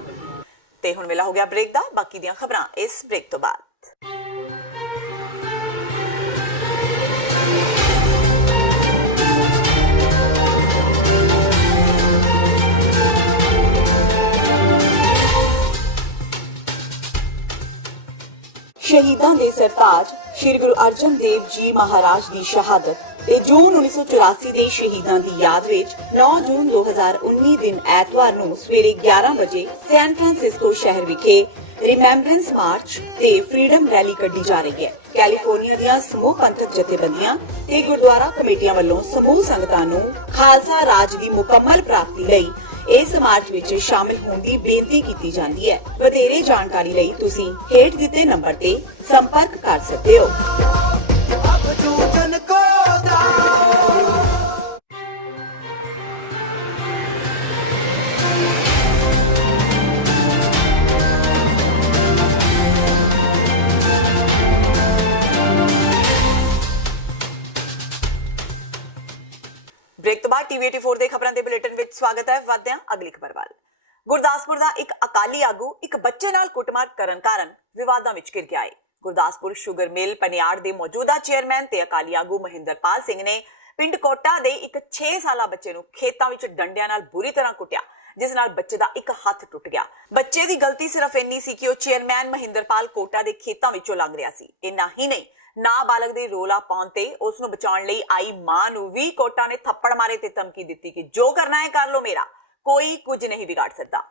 ਤੇ ਹੁਣ ਵੇਲਾ ਹੋ ਗਿਆ ਬ੍ਰੇਕ ਦਾ। ਬਾਕੀ ਦੀਆਂ ਖਬਰਾਂ ਇਸ ਬ੍ਰੇਕ ਤੋਂ ਬਾਅਦ। ਸ਼ਹੀਦਾਂ ਦੇ ਸਰਤਾਜ ਸ਼੍ਰੀ ਗੁਰੂ ਅਰਜਨ ਦੇਵ ਜੀ ਮਹਾਰਾਜ ਦੀ ਸ਼ਹਾਦਤ ਤੇ ਜੂਨ 1984 ਦੇ ਸ਼ਹੀਦਾਂ ਦੀ ਯਾਦ ਵਿੱਚ 9 ਜੂਨ 2019 ਦਿਨ ਐਤਵਾਰ ਨੂੰ ਸਵੇਰੇ 11 ਵਜੇ ਸੈਨ ਫਰਾਂਸਿਸਕੋ ਸ਼ਹਿਰ ਵਿਖੇ ਰਿਮੈਂਬਰੈਂਸ ਮਾਰਚ ਤੇ ਫਰੀडम ਰੈਲੀ ਕੱਢੀ ਜਾ ਰਹੀ ਹੈ। ਕੈਲੀਫੋਰਨੀਆ ਦੀਆਂ ਸਮੂਹ ਪੰਥਕ ਜਥੇਬੰਦੀਆਂ ਤੇ ਗੁਰਦੁਆਰਾ ਕਮੇਟੀਆਂ ਵੱਲੋਂ ਸਮੂਹ ਸੰਗਤਾਂ ਨੂੰ ਖਾਲਸਾ ਰਾਜ ਦੀ ਮੁਕੰਮਲ ਪ੍ਰਾਪਤੀ ਲਈ ਇਸ ਮਾਰਚ ਵਿੱਚ ਸ਼ਾਮਿਲ ਹੋਣ ਦੀ ਬੇਨਤੀ ਕੀਤੀ ਜਾਂਦੀ ਹੈ। ਵਧੇਰੇ ਜਾਣਕਾਰੀ ਲਈ ਤੁਸੀਂ ਹੇਠ ਦਿੱਤੇ ਨੰਬਰ ਤੇ ਸੰਪਰਕ ਕਰ ਸਕਦੇ ਹੋ। ਬ੍ਰੇਕ ਤੋਂ ਬਾਅਦ ਟੀਵੀ 84 ਦੇ ਖਬਰਾਂ ਦੇ ਬੁਲੇਟਿਨ ਵਿੱਚ ਸਵਾਗਤ ਹੈ। ਵਧਦੇ ਹਾਂ ਅਗਲੀ ਖਬਰ ਵੱਲ। ਗੁਰਦਾਸਪੁਰ ਦਾ ਇੱਕ ਅਕਾਲੀ ਆਗੂ ਇੱਕ ਬੱਚੇ ਨਾਲ ਕੁੱਟਮਾਰ ਕਰਨ ਕਾਰਨ ਵਿਵਾਦਾਂ ਵਿੱਚ ਘਿਰ ਗਿਆ ਹੈ। ਗੁਰਦਾਸਪੁਰ ਸ਼ੂਗਰ ਮਿਲ ਪਨਿਆੜ ਦੇ ਮੌਜੂਦਾ ਚੇਅਰਮੈਨ ਤੇ ਅਕਾਲੀ ਆਗੂ ਮਹਿੰਦਰਪਾਲ ਸਿੰਘ ਨੇ ਪਿੰਡ ਕੋਟਾ ਦੇ ਇੱਕ 6 ਸਾਲਾ ਬੱਚੇ ਨੂੰ ਖੇਤਾਂ ਵਿੱਚ ਡੰਡਿਆਂ ਨਾਲ ਬੁਰੀ ਤਰ੍ਹਾਂ ਕੁੱਟਿਆ, ਜਿਸ ਨਾਲ ਬੱਚੇ ਦਾ ਇੱਕ ਹੱਥ ਟੁੱਟ ਗਿਆ। ਬੱਚੇ ਦੀ ਗਲਤੀ ਸਿਰਫ ਇੰਨੀ ਸੀ ਕਿ ਉਹ ਚੇਅਰਮੈਨ ਮਹਿੰਦਰਪਾਲ ਕੋਟਾ ਦੇ ਖੇਤਾਂ ਵਿੱਚੋਂ ਲੰਘ ਰਿਹਾ ਸੀ। ਇੰਨਾ ਹੀ ਨਹੀਂ, ਨਾਬਾਲਗ ਦੇ ਰੋਲਾ ਪਾਉਣ ਤੇ ਉਸ ਨੂੰ ਬਚਾਉਣ ਲਈ ਆਈ ਮਾਂ ਨੂੰ ਵੀ ਕੋਟਾ ਨੇ ਥੱਪੜ ਮਾਰੇ ਤੇ ਧਮਕੀ ਦਿੱਤੀ ਕਿ ਜੋ ਕਰਨਾ ਹੈ ਕਰ ਲੋ, ਮੇਰਾ ਕੋਈ ਕੁਝ ਨਹੀਂ ਵਿਗਾੜ ਸਕਦਾ,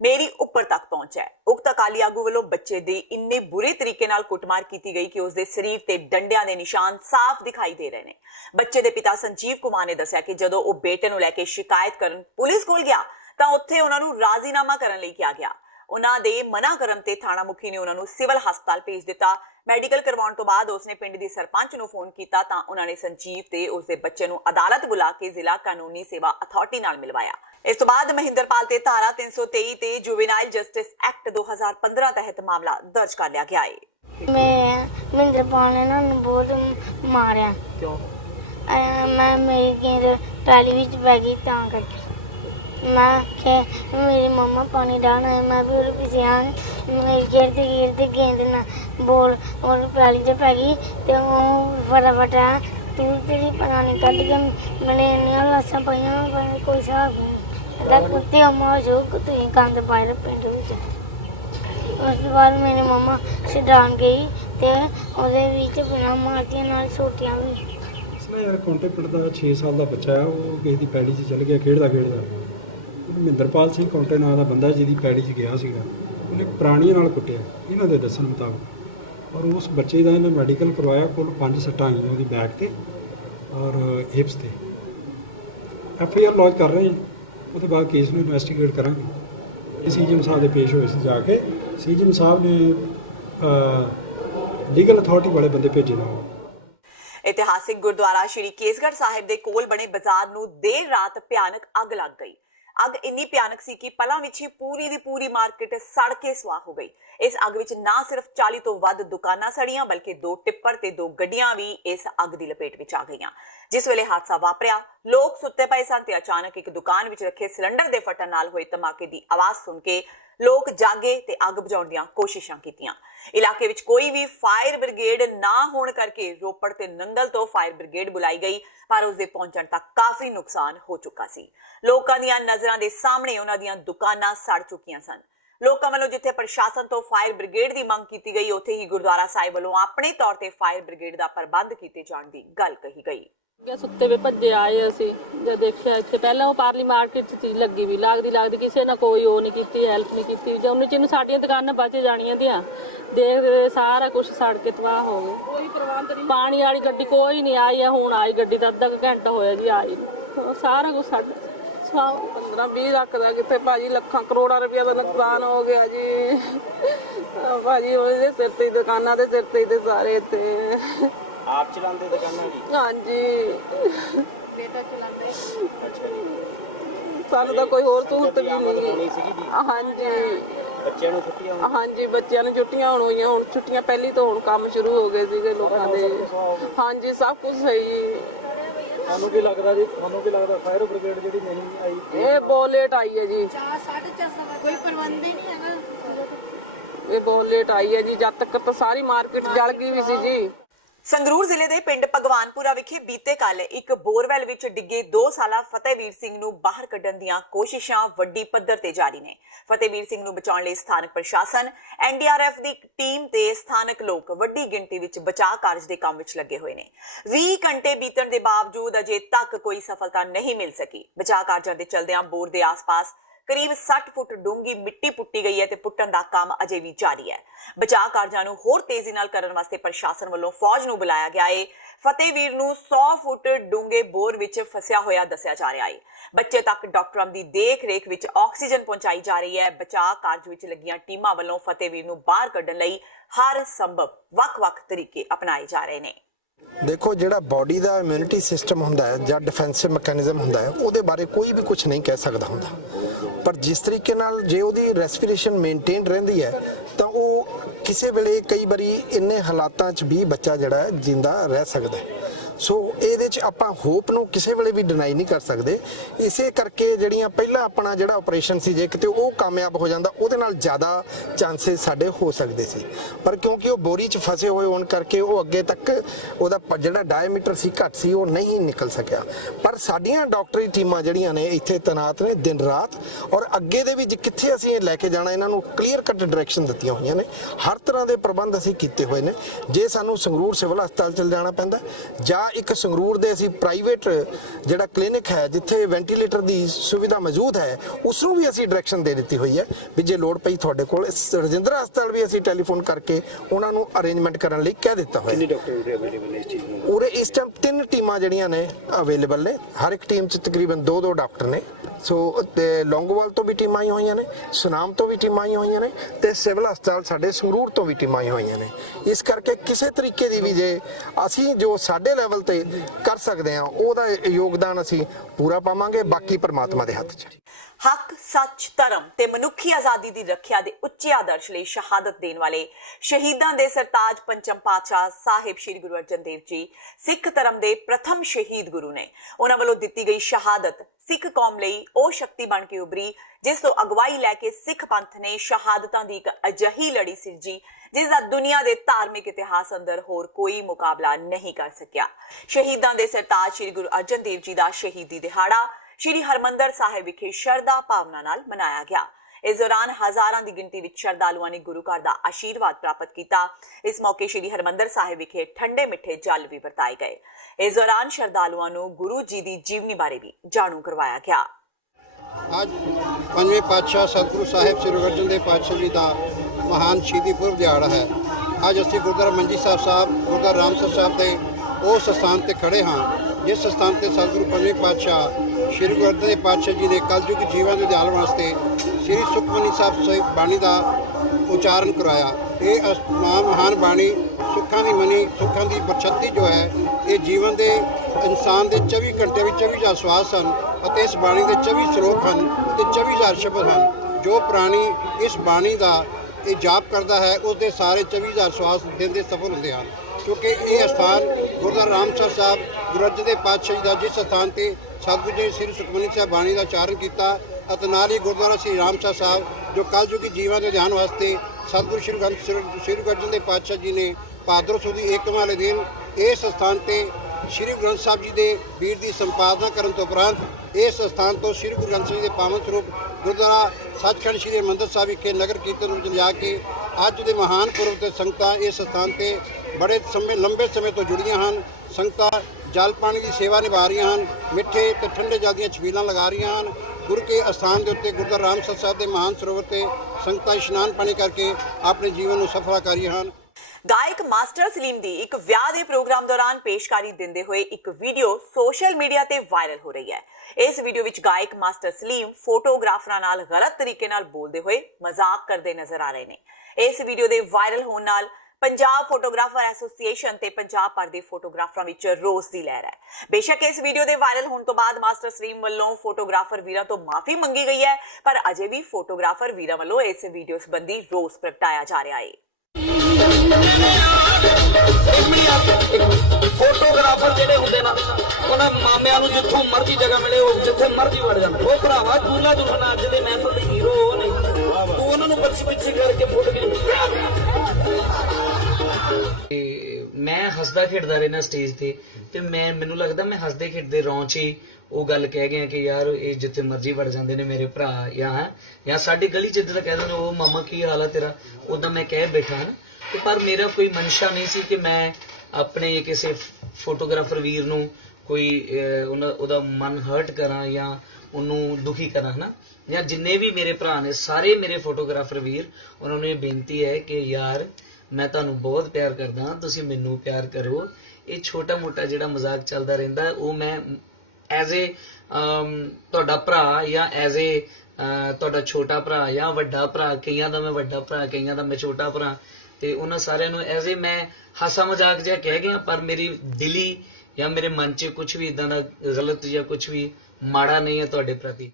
ਮੇਰੀ ਉੱਪਰ ਤੱਕ ਪਹੁੰਚ ਹੈ। ਉਕਤ ਅਕਾਲੀ ਆਗੂ ਵੱਲੋਂ ਬੱਚੇ ਦੀ ਇੰਨੀ ਬੁਰੀ ਤਰੀਕੇ ਨਾਲ ਕੁੱਟਮਾਰ ਕੀਤੀ ਗਈ ਕਿ ਉਸ ਦੇ ਸਰੀਰ ਤੇ ਡੰਡਿਆਂ ਦੇ ਨਿਸ਼ਾਨ ਸਾਫ਼ ਦਿਖਾਈ ਦੇ ਰਹੇ ਨੇ। ਬੱਚੇ ਦੇ ਪਿਤਾ ਸੰਜੀਵ ਕੁਮਾਰ ਨੇ ਦੱਸਿਆ ਕਿ ਜਦੋਂ ਉਹ ਬੇਟੇ ਨੂੰ ਲੈ ਕੇ ਸ਼ਿਕਾਇਤ ਕਰਨ ਪੁਲਿਸ ਕੋਲ ਗਿਆ ਤਾਂ ਉੱਥੇ ਉਹਨਾਂ ਨੂੰ ਰਾਜ਼ੀਨਾਮਾ ਕਰਨ ਲਈ ਕਿਹਾ ਗਿਆ। ਉਹਨਾਂ ਦੇ ਮਨਾ ਕਰਨ ਤੇ ਥਾਣਾ ਮੁਖੀ ਨੇ ਉਹਨਾਂ ਨੂੰ ਸਿਵਲ ਹਸਪਤਾਲ ਭੇਜ ਦਿੱਤਾ। ਮੈਡੀਕਲ ਕਰਵਾਉਣ ਤੋਂ ਬਾਅਦ ਉਸਨੇ ਪਿੰਡ ਦੀ ਸਰਪੰਚ ਨੂੰ ਫੋਨ ਕੀਤਾ ਤਾਂ ਉਹਨਾਂ ਨੇ ਸੰਜੀਵ ਤੇ ਉਸਦੇ ਬੱਚੇ ਨੂੰ ਅਦਾਲਤ ਬੁਲਾ ਕੇ ਜ਼ਿਲ੍ਹਾ ਕਾਨੂੰਨੀ ਸੇਵਾ ਅਥਾਰਟੀ ਨਾਲ ਮਿਲਵਾਇਆ। ਇਸ ਤੋਂ ਬਾਅਦ ਮਹਿੰਦਰਪਾਲ ਤੇ ਧਾਰਾ 323 ਤੇ ਜੁਵੇਨਾਈਲ ਜਸਟਿਸ ਐਕਟ 2015 ਤਹਿਤ ਮਾਮਲਾ ਦਰਜ ਕਰ ਲਿਆ ਗਿਆ ਹੈ। ਮੈਂ ਮਹਿੰਦਰਪਾਲ ਨੇ ਨਾ ਬਹੁਤ ਮਾਰਿਆ। ਕਿਉਂ? ਮੈਂ ਮੇਰੀ ਗੇਂਦ ਟਰਾਲੀ ਵਿੱਚ ਬੈ ਗਈ ਤਾਂ ਕਰਕੇ। ਮੈਂ ਕਿ ਮੇਰੀ ਮੰਮਾ ਪਾਣੀ ਡਾਣ ਆਏ, ਮੈਂ ਵੀ ਉਹਦੇ ਪਿੱਛੇ ਆ ਮੇਰੀ ਗਿਰਦੀ ਗੇਂਦ ਨਾ ਬੋਲ और ट्राली से पै गई तो फटाफट तू तेरी पता नहीं कल के मैंने इन्नियां लाशां पाइयां कोई हिसाब नहीं कुत्ते अम्मा जो तुम गंद पाए रे पिंड विच। उस बाद मेरी मम्मा छडान गई तो ਉਹਦੇ ਵਿੱਚ ਬਿਨਾਂ ਮਾਰਤੀਆਂ ਨਾਲ ਛੋਟੀਆਂ ਵੀ। इसमें यार कौंटे पिंड का 6 साल का बच्चा है, वो किसी की पैड़ी 'ਚ चल गया खेडदा ਮਹਿੰਦਰਪਾਲ ਸਿੰਘ ਕੌਂਟੇ ਨਾਂ ਦਾ ਬੰਦਾ ਜਿਹਦੀ ਪੈੜੀ 'ਚ ਗਿਆ ਸੀਗਾ, ਉਹਨੇ ਪ੍ਰਾਣੀਆਂ ਨਾਲ ਕੁੱਟਿਆ ਇਹਨਾਂ ਦੇ ਦੱਸਣ ਮੁਤਾਬਕ। ਔਰ ਉਸ ਬੱਚੇ ਦਾ ਇਹਨੇ ਮੈਡੀਕਲ ਕਰਵਾਇਆ, ਕੋਲ 5 ਸੱਟਾਂ ਆਈਆਂ ਉਹਦੀ ਬੈਕ ਤੇ ਔਰ ਹਿਪਸ ਤੇ। FIR ਲੌਂਚ ਕਰ ਰਹੇ ਹਾਂ, ਉਹਦੇ ਬਾਅਦ ਕੇਸ ਨੂੰ ਇਨਵੈਸਟੀਗੇਟ ਕਰਾਂਗੇ। ਸੀਜੀਐਮ ਸਾਹਿਬ ਦੇ ਪੇਸ਼ ਹੋਏ ਸੀ ਜਾ ਕੇ, ਸੀਜੀਐਮ ਸਾਹਿਬ ਨੇ ਲੀਗਲ ਅਥਾਰਟੀ ਵਾਲੇ ਬੰਦੇ ਭੇਜੇ ਨੇ। ਇਤਿਹਾਸਿਕ ਗੁਰਦੁਆਰਾ ਸ਼੍ਰੀ ਕੇਸਗੜ੍ਹ ਸਾਹਿਬ ਦੇ ਕੋਲ ਬਣੇ ਬਾਜ਼ਾਰ ਨੂੰ ਦੇਰ ਰਾਤ ਭਿਆਨਕ ਅੱਗ ਲੱਗ ਗਈ। ਅੱਗ ਇੰਨੀ ਭਿਆਨਕ ਸੀ ਕਿ ਪਲਾਂ ਵਿੱਚ ਹੀ ਪੂਰੀ ਦੀ ਪੂਰੀ ਮਾਰਕੀਟ ਸੜ ਕੇ ਸੁਆਹ ਹੋ ਗਈ। ਇਸ ਅੱਗ ਵਿੱਚ ਨਾ ਸਿਰਫ 40 ਤੋਂ ਵੱਧ ਦੁਕਾਨਾਂ ਸੜੀਆਂ, ਬਲਕਿ 2 ਟਿੱਪਰ ਤੇ 2 ਗੱਡੀਆਂ ਵੀ ਇਸ ਅੱਗ ਦੀ ਲਪੇਟ ਵਿੱਚ ਆ ਗਈਆਂ। ਜਿਸ ਵੇਲੇ ਹਾਦਸਾ ਵਾਪਰਿਆ, ਲੋਕ ਸੁੱਤੇ ਪਏ ਸਨ ਤੇ ਅਚਾਨਕ ਇੱਕ ਦੁਕਾਨ ਵਿੱਚ ਰੱਖੇ ਸਿਲੰਡਰ ਦੇ ਫਟਣ ਨਾਲ ਹੋਏ ਧਮਾਕੇ ਦੀ ਆਵਾਜ਼ ਸੁਣ ਕੇ ਲੋਕ ਜਾਗੇ ਤੇ ਅੱਗ ਬੁਝਾਉਣ ਦੀਆਂ ਕੋਸ਼ਿਸ਼ਾਂ ਕੀਤੀਆਂ। ਇਲਾਕੇ ਵਿੱਚ ਕੋਈ ਵੀ ਫਾਇਰ ਬ੍ਰਿਗੇਡ ਨਾ ਹੋਣ ਕਰਕੇ ਰੋਪੜ ਤੇ ਨੰਗਲ ਤੋਂ ਫਾਇਰ ਬ੍ਰਿਗੇਡ ਬੁਲਾਈ ਗਈ, ਪਰ ਉਸ ਦੇ ਪਹੁੰਚਣ ਤੱਕ ਕਾਫੀ ਨੁਕਸਾਨ ਹੋ ਚੁੱਕਾ ਸੀ। ਲੋਕਾਂ ਦੀਆਂ ਨਜ਼ਰਾਂ ਦੇ ਸਾਹਮਣੇ ਉਹਨਾਂ ਦੀਆਂ ਦੁਕਾਨਾਂ ਸੜ ਚੁੱਕੀਆਂ ਸਨ। ਲੋਕਾਂ ਵੱਲੋਂ ਜਿੱਥੇ ਪ੍ਰਸ਼ਾਸਨ ਤੋਂ ਫਾਇਰ ਬ੍ਰਿਗੇਡ ਦੀ ਮੰਗ ਕੀਤੀ ਗਈ, ਉੱਥੇ ਹੀ ਗੁਰਦੁਆਰਾ ਸਾਹਿਬ ਵੱਲੋਂ ਆਪਣੇ ਤੌਰ ਤੇ ਫਾਇਰ ਬ੍ਰਿਗੇਡ ਦਾ ਪ੍ਰਬੰਧ ਕੀਤੇ ਜਾਣ ਦੀ ਗੱਲ ਕਹੀ ਗਈ। ਸੁੱਤੇ ਵੇ ਭੱਜੇ ਆਏ ਅਸੀਂ ਜਦ ਦੇਖਿਆ ਇੱਥੇ ਪਹਿਲਾਂ ਉਹ ਪਾਰਲੀ ਮਾਰਕੀਟ 'ਚ ਚੀਜ਼ ਲੱਗੀ ਵੀ ਲੱਗਦੀ ਕਿਸੇ ਨੇ ਕੋਈ ਉਹ ਨਹੀਂ ਕੀਤੀ ਹੈਲਪ ਨਹੀਂ ਕੀਤੀ ਜਾਂ ਉਹਨੇ ਚਿੰਨ ਸਾਡੀਆਂ ਦੁਕਾਨਾਂ ਬਚ ਜਾਣੀਆਂ ਦੀਆਂ ਦੇਖਦੇ ਸਾਰਾ ਕੁਝ ਸੜ ਕੇ ਤਬਾਹ ਹੋ ਗਿਆ। ਕੋਈ ਪ੍ਰਬੰਧ ਨਹੀਂ, ਪਾਣੀ ਵਾਲੀ ਗੱਡੀ ਕੋਈ ਨਹੀਂ ਆਈ ਹੈ, ਹੁਣ ਆਈ ਗੱਡੀ ਦਾ ਅੱਧਾ ਘੰਟਾ ਹੋਇਆ ਜੀ ਆਈ ਸਾਰਾ ਕੁਝ ਸਾਡਾ 15-20 ਲੱਖ ਦਾ ਕਿੱਥੇ ਭਾਜੀ ਲੱਖਾਂ ਕਰੋੜਾਂ ਰੁਪਇਆ ਦਾ ਨੁਕਸਾਨ ਹੋ ਗਿਆ ਜੀ ਭਾਜੀ ਉਹਦੇ ਸਿਰ ਤੇ ਦੁਕਾਨਾਂ ਦੇ ਸਿਰ ਤੇ ਸਾਰੇ ਇੱਥੇ ਆਪ ਚਲਾਉਂਦੇ ਦੁਕਾਨਾਂ ਜੀ? ਹਾਂਜੀ ਬੇਟਾ ਚਲਾਉਂਦਾ। ਅੱਛਾ ਜੀ, ਸਾਨੂੰ ਤਾਂ ਕੋਈ ਹੋਰ ਸਹੂਲਤ ਵੀ ਨਹੀਂ। ਹਾਂਜੀ ਬੱਚਿਆਂ ਨੂੰ ਛੁੱਟੀਆਂ? ਹਾਂਜੀ ਬੱਚਿਆਂ ਨੂੰ ਛੁੱਟੀਆਂ ਹੋਈਆਂ, ਹੁਣ ਛੁੱਟੀਆਂ ਪਹਿਲੀ ਤੋਂ ਹੁਣ ਕੰਮ ਸ਼ੁਰੂ ਹੋ ਗਏ ਸੀਗੇ ਲੋਕਾਂ ਦੇ। ਹਾਂਜੀ ਸਭ ਕੁਝ ਸਹੀ। ਤੁਹਾਨੂੰ ਕੀ ਲੱਗਦਾ ਜੀ, ਤੁਹਾਨੂੰ ਕੀ ਲੱਗਦਾ ਫਾਇਰ ਬ੍ਰਿਗੇਡ ਜਿਹੜੀ ਨਹੀਂ ਆਈ? ਇਹ ਬਹੁਤ ਲੇਟ ਆਈ ਹੈ ਜੀ, 4:30 ਕੋਈ ਪ੍ਰਬੰਧ ਹੀ ਨਹੀਂ ਹੈਗਾ। ਇਹ ਬਹੁਤ ਲੇਟ ਆਈ ਹੈ ਜੀ, ਜਦ ਤੱਕ ਤਾਂ ਸਾਰੀ ਮਾਰਕੀਟ ਜਲ ਗਈ ਵੀ ਸੀ ਜੀ। ਸੰਗਰੂਰ ਜ਼ਿਲ੍ਹੇ ਦੇ ਪਿੰਡ ਭਗਵਾਨਪੁਰਾ ਵਿਖੇ ਬੀਤੇ ਕੱਲ ਇੱਕ ਬੋਰਵੈਲ ਵਿੱਚ ਡਿੱਗੇ 2 ਸਾਲਾ ਫਤਿਹਵੀਰ ਸਿੰਘ ਨੂੰ ਬਾਹਰ ਕੱਢਣ ਦੀਆਂ ਕੋਸ਼ਿਸ਼ਾਂ ਵੱਡੀ ਪੱਧਰ ਤੇ ਜਾਰੀ ਨੇ। ਫਤਿਹਵੀਰ ਸਿੰਘ ਨੂੰ ਬਚਾਉਣ ਲਈ ਸਥਾਨਕ ਪ੍ਰਸ਼ਾਸਨ, ਐਨਡੀਆਰਐਫ ਦੀ ਟੀਮ ਤੇ ਸਥਾਨਕ ਲੋਕ ਵੱਡੀ ਗਿਣਤੀ ਵਿੱਚ ਬਚਾਅ ਕਾਰਜ ਦੇ ਕੰਮ ਵਿੱਚ ਲੱਗੇ ਹੋਏ ਨੇ। 20 ਘੰਟੇ ਬੀਤਣ ਦੇ ਬਾਵਜੂਦ ਅਜੇ ਤੱਕ ਕੋਈ ਸਫਲਤਾ ਨਹੀਂ ਮਿਲ ਸਕੀ। ਬਚਾਅ ਕਾਰਜਾਂ ਦੇ ਚਲਦਿਆਂ ਬੋਰ ਦੇ ਆਸ-ਪਾਸ करीब 60 फुट डूंगी मिट्टी पुट्टी गई है ते पुट्टण दा काम अजे भी जारी है। बचाव कार्यां नूं होर तेजी नाल करन वास्ते प्रशासन वल्लों फौज नूं बुलाया गया है। फतेहवीर नूं 100 फुट डूंगे बोर विच फसिया होया दस्सिया जा रहा है। बच्चे तक डॉक्टरां दी देख रेख विच ऑक्सीजन पहुंचाई जा रही है। बचाव कार्ज विच लगियां टीमां वल्लों फतेहवीर नूं बाहर कढण लई हर संभव वख-वख तरीके अपनाए जा रहे ने। देखो जिहड़ा बॉडी का इम्यूनिटी सिस्टम हुंदा है जां डिफेंसिव मैकेनिज्म हुंदा है उहदे बारे कोई भी कुछ नहीं कह सकदा हुंदा, पर जिस तरीके नाल जे उहदी रेस्पिरेशन मेनटेन रहिंदी है तो वो किसी वेले कई बारी इन्ने हालातां च भी बच्चा जिहड़ा जिंदा रह सकदा है। सो ਇਹਦੇ ਚ ਆਪਾਂ ਹੋਪ ਨੂੰ ਕਿਸੇ ਵੇਲੇ ਵੀ ਡਿਨਾਈ ਨਹੀਂ ਕਰ ਸਕਦੇ। ਇਸੇ ਕਰਕੇ ਜਿਹੜੀਆਂ ਪਹਿਲਾਂ ਆਪਣਾ ਜਿਹੜਾ ਆਪਰੇਸ਼ਨ ਸੀ ਜੇ ਕਿਤੇ ਉਹ ਕਾਮਯਾਬ ਹੋ ਜਾਂਦਾ ਉਹਦੇ ਨਾਲ ਜ਼ਿਆਦਾ ਚਾਂਸਸ ਸਾਡੇ ਹੋ ਸਕਦੇ ਸੀ, ਪਰ ਕਿਉਂਕਿ ਉਹ ਬੋਰੀ 'ਚ ਫਸੇ ਹੋਏ ਹੋਣ ਕਰਕੇ ਉਹ ਅੱਗੇ ਤੱਕ ਉਹਦਾ ਜਿਹੜਾ ਡਾਇਮੀਟਰ ਸੀ ਘੱਟ ਸੀ ਉਹ ਨਹੀਂ ਨਿਕਲ ਸਕਿਆ। ਪਰ ਸਾਡੀਆਂ ਡਾਕਟਰੀ ਟੀਮਾਂ ਜਿਹੜੀਆਂ ਨੇ ਇੱਥੇ ਤੈਨਾਤ ਨੇ ਦਿਨ ਰਾਤ, ਔਰ ਅੱਗੇ ਦੇ ਵੀ ਕਿੱਥੇ ਅਸੀਂ ਲੈ ਕੇ ਜਾਣਾ ਇਹਨਾਂ ਨੂੰ ਕਲੀਅਰ ਕੱਟ ਡਾਇਰੈਕਸ਼ਨ ਦਿੱਤੀਆਂ ਹੋਈਆਂ ਨੇ। ਹਰ ਤਰ੍ਹਾਂ ਦੇ ਪ੍ਰਬੰਧ ਅਸੀਂ ਕੀਤੇ ਹੋਏ ਨੇ। ਜੇ ਸਾਨੂੰ ਸੰਗਰੂਰ ਸਿਵਲ ਹਸਪਤਾਲ ਚਲ ਜਾਣਾ ਪੈਂਦਾ ਜਾਂ ਇੱਕ ਸੰਗਰੂਰ ਦੇ ਅਸੀਂ ਪ੍ਰਾਈਵੇਟ ਜਿਹੜਾ ਕਲੀਨਿਕ ਹੈ ਜਿੱਥੇ ਵੈਂਟੀਲੇਟਰ ਦੀ ਸੁਵਿਧਾ ਮੌਜੂਦ ਹੈ ਉਸ ਨੂੰ ਵੀ ਅਸੀਂ ਡਾਇਰੈਕਸ਼ਨ ਦੇ ਦਿੱਤੀ ਹੋਈ ਹੈ ਵੀ ਜੇ ਲੋੜ ਪਈ ਤੁਹਾਡੇ ਕੋਲ ਰਜਿੰਦਰਾ ਹਸਪਤਾਲ ਵੀ ਅਸੀਂ ਟੈਲੀਫੋਨ ਕਰਕੇ ਉਹਨਾਂ ਨੂੰ ਅਰੇਂਜਮੈਂਟ ਕਰਨ ਲਈ ਕਹਿ ਦਿੱਤਾ ਹੋਇਆ। ਕਿੰਨੇ ਡਾਕਟਰ ਅਵੇਲੇਬਲ ਇਸ ਚੀਜ਼ ਨੂੰ? ਉਰੇ ਇਸ ਟਾਈਮ 3 ਟੀਮਾਂ ਜਿਹੜੀਆਂ ਨੇ ਅਵੇਲੇਬਲ ਨੇ, ਹਰ ਇੱਕ ਟੀਮ 'ਚ ਤਕਰੀਬਨ 2-2 ਡਾਕਟਰ ਨੇ। ਸੋ ਤੇ ਲੌਂਗੋਵਾਲ ਤੋਂ ਵੀ ਟੀਮਾਂ ਆਈਆਂ ਹੋਈਆਂ ਨੇ, ਸੁਨਾਮ ਤੋਂ ਵੀ ਟੀਮਾਂ ਆਈਆਂ ਹੋਈਆਂ ਨੇ ਤੇ ਸਿਵਲ ਹਸਪਤਾਲ ਸਾਡੇ ਸੰਗਰੂਰ ਤੋਂ ਵੀ ਟੀਮਾਂ ਆਈਆਂ ਹੋਈਆਂ ਨੇ। ਇਸ ਕਰਕੇ ਕਿਸੇ ਤਰੀਕੇ ਦੀ ਵੀ ਜੇ ਅਸੀਂ ਜੋ ਸਾਡੇ ਲੈਵਲ ਤੇ ਕਰ ਸਕਦੇ ਹਾਂ ਉਹਦਾ ਯੋਗਦਾਨ ਅਸੀਂ ਪੂਰਾ ਪਾਵਾਂਗੇ, ਬਾਕੀ ਪਰਮਾਤਮਾ ਦੇ ਹੱਥ 'ਚ। हक सच धर्म ते मनुखी आजादी दी रखिया दे उच्चे आदर्श लई शहादत देने वाले शहीदां दे सरताज पंचम पातशाह साहिब श्री गुरु अर्जन देव जी सिख धर्म दे प्रथम शहीद गुरु ने। उन्हां वल्लों दित्ती गई शहादत सिख कौम लई ओ शक्ति बन के उभरी जिस तो अगवाई लैके सिख पंथ ने शहादतां दी एक अजिही लड़ी सिरजी जिसदा दुनिया के धार्मिक इतिहास अंदर होर कोई मुकाबला नहीं कर सकिया। शहीदां दे सरताज श्री गुरु अर्जन देव जी दा शहीदी दिहाड़ा श्री हरमंदर साहिब विखे शरदा भावना नाल मनाया गया। इस दौरान हजारां दी गिनती विच श्रद्धालुआं ने गुरु घर दा आशीर्वाद प्राप्त किया। इस मौके श्री हरमंदर साहिब विखे ठंडे मिठे जल भी वरताए गए। इस दौरान श्रद्धालुआं नूं गुरु जी दी जीवनी बारे भी जाणू करवाया गया। आज पंजवें पातशाह सतगुरु साहिब श्री गुरु अर्जन देव पातशाह जी का महान शहीदी पुरब दिहाड़ा है। अज असीं गुरुद्वारा मंजी साहब गुरुद्वारा रामसर साहब के उस स्थान पर खड़े हाँ जिस स्थान पर सतगुरु पंजवें पातशाह श्री गुरु अर्जन देव पातशाह जी ने कलयुगी जीवन के उजाल वास्ते श्री सुखमनी साहब बाणी का उच्चारण करवाया। ये महान बाणी सुखां की मनी सुखां की बरछत्ती जो है ये जीवन के इंसान के 24 घंटे में 24,000 श्वास हैं। इस बाणी के 24 श्लोक हैं तो 24,000 शब्द हैं। जो प्राणी इस बाणी का ये जाप करता है उसके सारे 24,000 श्वास दिन के सफल होंगे हैं। क्योंकि ये स्थान गुरुद्वारा रामसर साहब गुरु अर्जन देव पातशाह जी का जिस स्थान पर सतगुरु जी श्री सुखमनी साहब बाणी का उच्चारण किया ਅਤੇ ਨਾਲ ਹੀ ਗੁਰਦੁਆਰਾ श्री रामसर साहब जो कलयुगी जीवन के ध्यान वास्ते सतगुरु श्री गुरु अर्जन देव पातशाह जी ने भादर सुद 1 वाले दिन इस स्थान पर श्री गुरु ग्रंथ साहब जी के वीर की संपादना करने तो उपरंत इस स्थान तो श्री गुरु ग्रंथ साहब जी के पावन स्वरूप गुरुद्वारा सचखंड श्री हरमंदर साहब विखे नगर कीर्तन में जाके अज के महान पुरब से संगतां इस स्थान पर बड़े समय लंबे समय तो जुड़ियां हैं। संगतां ਜਲ ਪਾਣੀ ਦੀ ਸੇਵਾ ਨਿਭਾ ਰਹੀਆਂ ਹਨ। ਮਿੱਠੇ ਤੇ ਠੰਡੇ ਜਲ ਦੀਆਂ ਛਬੀਲਾਂ ਲਗਾ ਰਹੀਆਂ ਹਨ। ਗੁਰੂ ਕੇ ਅਸਥਾਨ ਦੇ ਉੱਤੇ ਗੁਰਦੁਆਰਾ ਰਾਮਸਰ ਸਾਹਿਬ ਦੇ ਮਹਾਨ ਸਰੋਵਰ ਤੇ ਸੰਗਤਾਂ ਇਸ਼ਨਾਨ ਪਾਣੀ ਕਰਕੇ ਆਪਣੇ ਜੀਵਨ ਨੂੰ ਸਫਲਾ ਕਰ ਰਹੀਆਂ ਹਨ। ਗਾਇਕ ਮਾਸਟਰ ਸਲੀਮ ਦੀ ਇੱਕ ਵਿਆਹ ਦੇ ਪ੍ਰੋਗਰਾਮ ਦੌਰਾਨ ਪੇਸ਼ਕਾਰੀ ਦਿੰਦੇ ਹੋਏ ਇੱਕ ਵੀਡੀਓ ਸੋਸ਼ਲ ਮੀਡੀਆ ਤੇ ਵਾਇਰਲ ਹੋ ਰਹੀ ਹੈ। ਇਸ ਵੀਡੀਓ ਵਿੱਚ ਗਾਇਕ ਮਾਸਟਰ ਸਲੀਮ ਫੋਟੋਗ੍ਰਾਫਰਾਂ ਨਾਲ ਗਲਤ ਤਰੀਕੇ ਨਾਲ ਬੋਲਦੇ ਹੋਏ ਮਜ਼ਾਕ ਕਰਦੇ ਨਜ਼ਰ ਆ ਰਹੇ ਨੇ। ਇਸ ਵੀਡੀਓ ਦੇ ਵਾਇਰਲ ਹੋਣ ਨਾਲ ਪੰਜਾਬ ਫੋਟੋਗ੍ਰਾਫਰ ਐਸੋਸੀਏਸ਼ਨ ਤੇ ਪੰਜਾਬ ਭਰ ਦੇ ਫੋਟੋਗ੍ਰਾਫਰਾਂ ਵਿੱਚ ਰੋਸ ਦੀ ਲਹਿਰ ਹੈ। ਬੇਸ਼ੱਕ ਇਸ ਵੀਡੀਓ ਦੇ ਵਾਇਰਲ ਹੋਣ ਤੋਂ ਬਾਅਦ ਮਾਸਟਰ ਸਲੀਮ ਵੱਲੋਂ ਫੋਟੋਗ੍ਰਾਫਰ ਵੀਰਾਂ ਤੋਂ ਮਾਫੀ ਮੰਗੀ ਗਈ ਹੈ, ਪਰ ਅਜੇ ਵੀ ਫੋਟੋਗ੍ਰਾਫਰ ਵੀਰਾਂ ਵੱਲੋਂ ਇਸ ਵੀਡੀਓ ਸੰਬੰਧੀ ਰੋਸ ਪ੍ਰਗਟਾਇਆ ਜਾ ਰਿਹਾ ਹੈ। ਫੋਟੋਗ੍ਰਾਫਰ ਜਿਹੜੇ ਹੁੰਦੇ ਨਾ ਉਹਨਾਂ ਮਾਮਿਆਂ ਨੂੰ ਜਿੱਥੋਂ ਮਰਜ਼ੀ ਜਗ੍ਹਾ ਮਿਲੇ ਉਹ ਜਿੱਥੇ ਮਰਜ਼ੀ ਵੜ ਜਾਂਦੇ। ਉਹ ਭਰਾਵਾ ਦੂਲਾ ਦੁਲਹਨ ਅੱਜ ਦੇ ਮਹਿਫਲ ਦੇ ਹੀਰੋ ਉਹ ਨੇ, ਤੂੰ ਉਹਨਾਂ ਨੂੰ ਪਿੱਛੇ ਕਰਕੇ ਫੋਟੋ ਮੈਂ ਹੱਸਦਾ ਖੇਡਦਾ ਰਹਿਣਾ ਸਟੇਜ ਤੇ ਮੈਨੂੰ ਲੱਗਦਾ ਮੈਂ ਹੱਸਦੇ ਖੇਡਦੇ ਰੌਂ 'ਚ ਹੀ ਉਹ ਗੱਲ ਕਹਿ ਗਿਆ ਕਿ ਯਾਰ ਇਹ ਜਿੱਥੇ ਮਰਜ਼ੀ ਵੜ ਜਾਂਦੇ ਨੇ ਮੇਰੇ ਭਰਾ ਜਾਂ ਸਾਡੀ ਗਲੀ 'ਚ ਇੱਦਾਂ ਕਹਿ ਦਿੰਦੇ ਉਹ ਮਾਮਾ ਕੀ ਹਾਲ ਆ ਤੇਰਾ, ਉੱਦਾਂ ਮੈਂ ਕਹਿ ਬੈਠਾ ਹਾਂ। ਤੇ ਪਰ ਮੇਰਾ ਕੋਈ ਮਨਸ਼ਾ ਨਹੀਂ ਸੀ ਕਿ ਮੈਂ ਆਪਣੇ ਕਿਸੇ ਫੋਟੋਗ੍ਰਾਫਰ ਵੀਰ ਨੂੰ ਕੋਈ ਉਹਦਾ ਮਨ ਹਰਟ ਕਰਾਂ ਜਾਂ ਉਹਨੂੰ ਦੁਖੀ ਕਰਾਂ ਹੈ ਜਾਂ ਜਿੰਨੇ ਵੀ ਮੇਰੇ ਭਰਾ ਨੇ ਸਾਰੇ ਮੇਰੇ ਫੋਟੋਗ੍ਰਾਫਰ ਵੀਰ ਉਹਨਾਂ ਨੂੰ ਇਹ ਬੇਨਤੀ ਹੈ ਕਿ ਯਾਰ ਮੈਂ ਤੁਹਾਨੂੰ ਬਹੁਤ ਪਿਆਰ ਕਰਦਾ, ਤੁਸੀਂ ਮੈਨੂੰ ਪਿਆਰ ਕਰੋ। ਇਹ ਛੋਟਾ ਮੋਟਾ ਜਿਹੜਾ ਮਜ਼ਾਕ ਚੱਲਦਾ ਰਹਿੰਦਾ ਉਹ ਮੈਂ ਐਜ਼ ਏ ਤੁਹਾਡਾ ਭਰਾ ਜਾਂ ਐਜ਼ ਏ ਤੁਹਾਡਾ ਛੋਟਾ ਭਰਾ ਜਾਂ ਵੱਡਾ ਭਰਾ, ਕਈਆਂ ਦਾ ਮੈਂ ਵੱਡਾ ਭਰਾ ਕਈਆਂ ਦਾ ਮੈਂ ਛੋਟਾ ਭਰਾ, ਤੇ ਉਹਨਾਂ ਸਾਰਿਆਂ ਨੂੰ ਐਜ਼ ਏ ਮੈਂ ਹਾਸਾ ਮਜ਼ਾਕ ਜਿਹਾ ਕਹਿ ਗਿਆ, ਪਰ ਮੇਰੀ ਦਿਲੀ ਜਾਂ ਮੇਰੇ ਮਨ 'ਚ ਕੁਝ ਵੀ ਇਦਾਂ ਦਾ ਗਲਤ ਜਾਂ ਕੁਝ ਵੀ ਮਾੜਾ ਨਹੀਂ ਹੈ ਤੁਹਾਡੇ ਪ੍ਰਤੀ।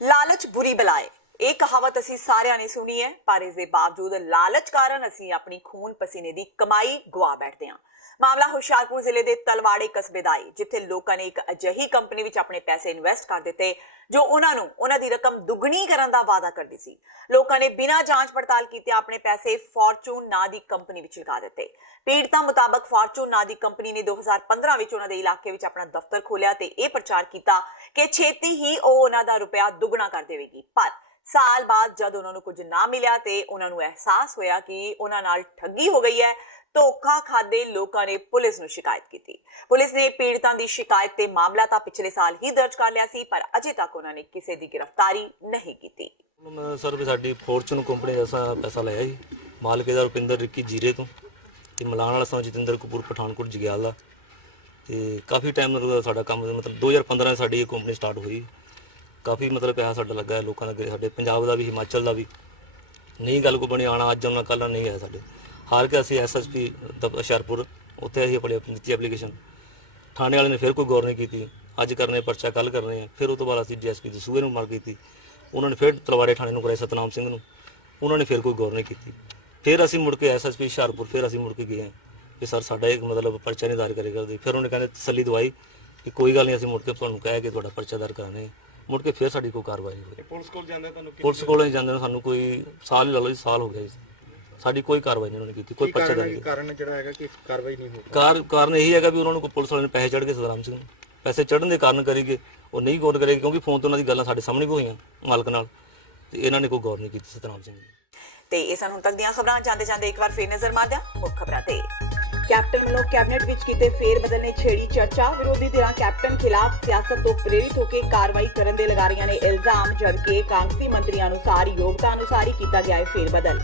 ਲਾਲਚ ਬੁਰੀ ਬਲਾਏ, ਇਹ ਕਹਾਵਤ ਅਸੀਂ ਸਾਰਿਆਂ ਨੇ ਸੁਣੀ ਹੈ, ਪਰ ਇਸ ਦੇ ਬਾਵਜੂਦ ਲਾਲਚ ਕਾਰਨ ਅਸੀਂ ਆਪਣੀ ਖੂਨ ਪਸੀਨੇ ਦੀ ਕਮਾਈ ਗਵਾ ਬੈਠਦੇ ਹਾਂ। ਮਾਮਲਾ ਹੁਸ਼ਿਆਰਪੁਰ ਜ਼ਿਲ੍ਹੇ ਦੇ ਤਲਵਾੜੇ ਕਸਬੇ ਦਾ ਹੈ, ਜਿੱਥੇ ਲੋਕਾਂ ਨੇ ਇੱਕ ਅਜਿਹੀ ਕੰਪਨੀ ਵਿੱਚ ਆਪਣੇ ਪੈਸੇ ਇਨਵੈਸਟ ਕਰ ਦਿੱਤੇ ਜੋ ਉਹਨਾਂ ਦੀ ਰਕਮ ਦੁੱਗਣੀ ਕਰਨ ਦਾ ਵਾਅਦਾ ਕਰਦੀ ਸੀ। ਲੋਕਾਂ ਨੇ ਬਿਨਾਂ ਜਾਂਚ ਪੜਤਾਲ ਕੀਤੇ ਆਪਣੇ ਪੈਸੇ ਫੋਰਚੂਨ ਨਾਂ ਦੀ ਕੰਪਨੀ ਵਿੱਚ ਲਗਾ ਦਿੱਤੇ। ਪੀੜਤਾਂ ਮੁਤਾਬਕ ਫੋਰਚੂਨ ਨਾਂ ਦੀ ਕੰਪਨੀ ਨੇ 2015 ਵਿੱਚ ਉਹਨਾਂ ਦੇ ਇਲਾਕੇ ਵਿੱਚ ਆਪਣਾ ਦਫ਼ਤਰ ਖੋਲ੍ਹਿਆ ਤੇ ਇਹ ਪ੍ਰਚਾਰ ਕੀਤਾ ਕਿ ਛੇਤੀ ਹੀ ਉਹ ਉਹਨਾਂ ਦਾ ਰੁਪਇਆ ਦੁੱਗਣਾ ਕਰ ਦੇਵੇਗੀ। ਪਰ ਸਾਲ ਬਾਅਦ ਜਦ ਉਹਨਾਂ ਨੂੰ ਕੁਝ ਨਾ ਮਿਲਿਆ ਤੇ ਉਹਨਾਂ ਨੂੰ ਅਹਿਸਾਸ ਹੋਇਆ ਕਿ ਉਹਨਾਂ ਨਾਲ ਠੱਗੀ ਹੋ ਗਈ ਹੈ। ਧੋਖਾ ਖਾਦੇ ਲੋਕਾਂ ਨੇ ਪੁਲਿਸ ਨੂੰ ਸ਼ਿਕਾਇਤ ਕੀਤੀ। ਪੁਲਿਸ ਨੇ ਪੀੜਤਾਂ ਦੀ ਸ਼ਿਕਾਇਤ ਤੇ ਮਾਮਲਾ ਤਾਂ ਪਿਛਲੇ ਸਾਲ ਹੀ ਦਰਜ ਕਰ ਲਿਆ ਸੀ, ਪਰ ਅਜੇ ਤੱਕ ਉਹਨਾਂ ਨੇ ਕਿਸੇ ਦੀ ਗ੍ਰਿਫਤਾਰੀ ਨਹੀਂ ਕੀਤੀ। ਸਰ ਵੀ ਸਾਡੀ ਫੋਰਚੂਨ ਕੰਪਨੀ ਦਾ ਪੈਸਾ ਲਿਆ ਜੀ, ਮਾਲਕ ਇਹਦਾ ਰੁਪਿੰਦਰ ਰਿੱਕੀ ਜੀਰੇ ਤੋਂ ਤੇ ਮਲਾਣ ਵਾਲਾ ਸਾਂ ਜਤਿੰਦਰ ਕਪੂਰ ਪਠਾਨਕੋਟ ਜਗਿਆਲ ਦਾ। ਤੇ ਕਾਫੀ ਟਾਈਮ ਮਤਲਬ ਸਾਡਾ ਕੰਮ ਮਤਲਬ 2015 ਸਾਡੀ ਇਹ ਕੰਪਨੀ ਸਟਾਰਟ ਹੋਈ। ਕਾਫੀ ਮਤਲਬ ਪੈਸਾ ਸਾਡਾ ਲੱਗਾ ਹੈ, ਲੋਕਾਂ ਦਾ ਸਾਡੇ ਪੰਜਾਬ ਦਾ ਵੀ ਹਿਮਾਚਲ ਦਾ ਵੀ ਨਹੀਂ ਗੱਲ ਕੋ ਬਣੀ ਆਉਣਾ ਅੱਜ ਆਉਣਾ ਕੱਲ੍ਹ ਨਹੀਂ ਹੈ ਸਾਡੇ। ਹਾਰ ਕੇ ਅਸੀਂ SSP ਹੁਸ਼ਿਆਰਪੁਰ ਉੱਥੇ ਅਸੀਂ ਆਪਣੀ ਦਿੱਤੀ ਐਪਲੀਕੇਸ਼ਨ, ਥਾਣੇ ਵਾਲੇ ਨੇ ਫਿਰ ਕੋਈ ਗੌਰ ਨਹੀਂ ਕੀਤੀ। ਅੱਜ ਕਰਨੇ ਪਰਚਾ ਕੱਲ੍ਹ ਕਰਨੇ ਆ। ਫਿਰ ਉਹ ਤੋਂ ਬਾਅਦ ਅਸੀਂ DSP ਦਸੂਹੇ ਨੂੰ ਮਾਰ ਕੀਤੀ, ਉਹਨਾਂ ਨੇ ਫਿਰ ਤਲਵਾੜੇ ਥਾਣੇ ਨੂੰ ਕਰਾਇਆ ਸਤਨਾਮ ਸਿੰਘ ਨੂੰ, ਉਹਨਾਂ ਨੇ ਫਿਰ ਕੋਈ ਗੌਰ ਨਹੀਂ ਕੀਤੀ। ਫਿਰ ਅਸੀਂ ਮੁੜ ਕੇ SSP ਹੁਸ਼ਿਆਰਪੁਰ ਫਿਰ ਅਸੀਂ ਮੁੜ ਕੇ ਗਏ ਹਾਂ ਕਿ ਸਰ ਸਾਡਾ ਇੱਕ ਮਤਲਬ ਪਰਚਾ ਨਹੀਂ ਦਾਇਰ ਕਰੇਗਾ। ਫਿਰ ਉਹਨੇ ਕਹਿੰਦੇ ਤਸੱਲੀ ਦਵਾਈ ਕਿ ਕੋਈ ਗੱਲ ਨਹੀਂ, ਅਸੀਂ ਮੁੜ ਕੇ ਤੁਹਾਨੂੰ ਕਹਿ ਕੇ ਤੁਹਾਡਾ ਪਰਚਾ ਦਾਇਰ ਕਰਾਣੇ। ਮੁੜ ਕੇ ਫਿਰ ਸਾਡੀ ਕੋਈ ਕਾਰਵਾਈ ਨਹੀਂ ਹੋਈ। ਪੁਲਿਸ ਕੋਲ ਜਾਂਦੇ ਤੁਹਾਨੂੰ ਪੁਲਿਸ ਕੋਲ ਨਹੀਂ ਜਾਂਦੇ ਸਾਨੂੰ ਕੋਈ ਸਾਲ ਹੀ ਲਾ ਲਓ ਜੀ, ਸਾਲ ਹੋ ਗਿਆ ਜੀ, ਸਾਡੀ ਕੋਈ ਕਾਰਵਾਈ ਨਹੀਂ ਉਹਨਾਂ ਨੇ ਕੀਤੀ, ਕੋਈ ਪਰਚਾ ਦਾਇਰ। ਕਾਰਨ ਜਿਹੜਾ ਹੈਗਾ ਕਿ ਕਾਰਵਾਈ ਨਹੀਂ ਹੋਈ, ਕਾਰਨ ਇਹੀ ਹੈਗਾ ਵੀ ਉਹਨਾਂ ਨੂੰ ਪੁਲਿਸ ਵਾਲਿਆਂ ਨੇ ਪੈਸੇ ਚੜ੍ਹ ਕੇ ਸਤਨਾਮ ਸਿੰਘ ਨੂੰ ਪੈਸੇ ਚੜ੍ਹਨ ਦੇ ਕਾਰਨ ਕਰੀਗੇ ਉਹ ਨਹੀਂ ਗੌਰ ਕਰੇਗੀ, ਕਿਉਂਕਿ ਫੋਨ ਤੋਂ ਉਹਨਾਂ ਦੀ ਗੱਲਾਂ ਸਾਡੇ ਸਾਹਮਣੇ ਵੀ ਹੋਈਆਂ ਮਾਲਕ ਨਾਲ, ਤੇ ਇਹਨਾਂ ਨੇ ਕੋਈ ਗੌਰ ਨਹੀਂ ਕੀਤੀ ਸਤਨਾਮ ਸਿੰਘ ਨੇ। ਤੇ ਇਹ ਸਨ ਹੁਣ ਤੱਕ ਦੀਆਂ ਖਬਰਾਂ। ਜਾਂਦੇ ਇੱਕ ਵਾਰ ਫੇਰ ਨਜ਼ਰ ਮਾਰਦੇ ਹਾਂ ਮੁੱਖ ਖਬਰਾਂ ਤੇ। ਕੈਪਟਨ ਵੱਲੋਂ ਕੈਬਨਿਟ ਵਿੱਚ ਕੀਤੇ ਫੇਰ ਬਦਲ ਨੇ ਛੇੜੀ ਚਰਚਾ। ਵਿਰੋਧੀ ਧਿਰਾਂ ਕੈਪਟਨ ਖਿਲਾਫ ਸਿਆਸਤ ਤੋਂ ਪ੍ਰੇਰਿਤ ਹੋ ਕੇ ਕਾਰਵਾਈ ਕਰਨ ਦੇ ਲਗਾ ਰਹੀਆਂ ਨੇ ਇਲਜ਼ਾਮ, ਜਦਕਿ ਕਾਂਗਰਸੀ ਮੰਤਰੀਆਂ ਅਨੁਸਾਰ ਯੋਗਤਾ ਅਨੁਸਾਰ ਹੀ ਕੀਤਾ ਗਿਆ ਹੈ ਫੇਰ ਬਦਲ।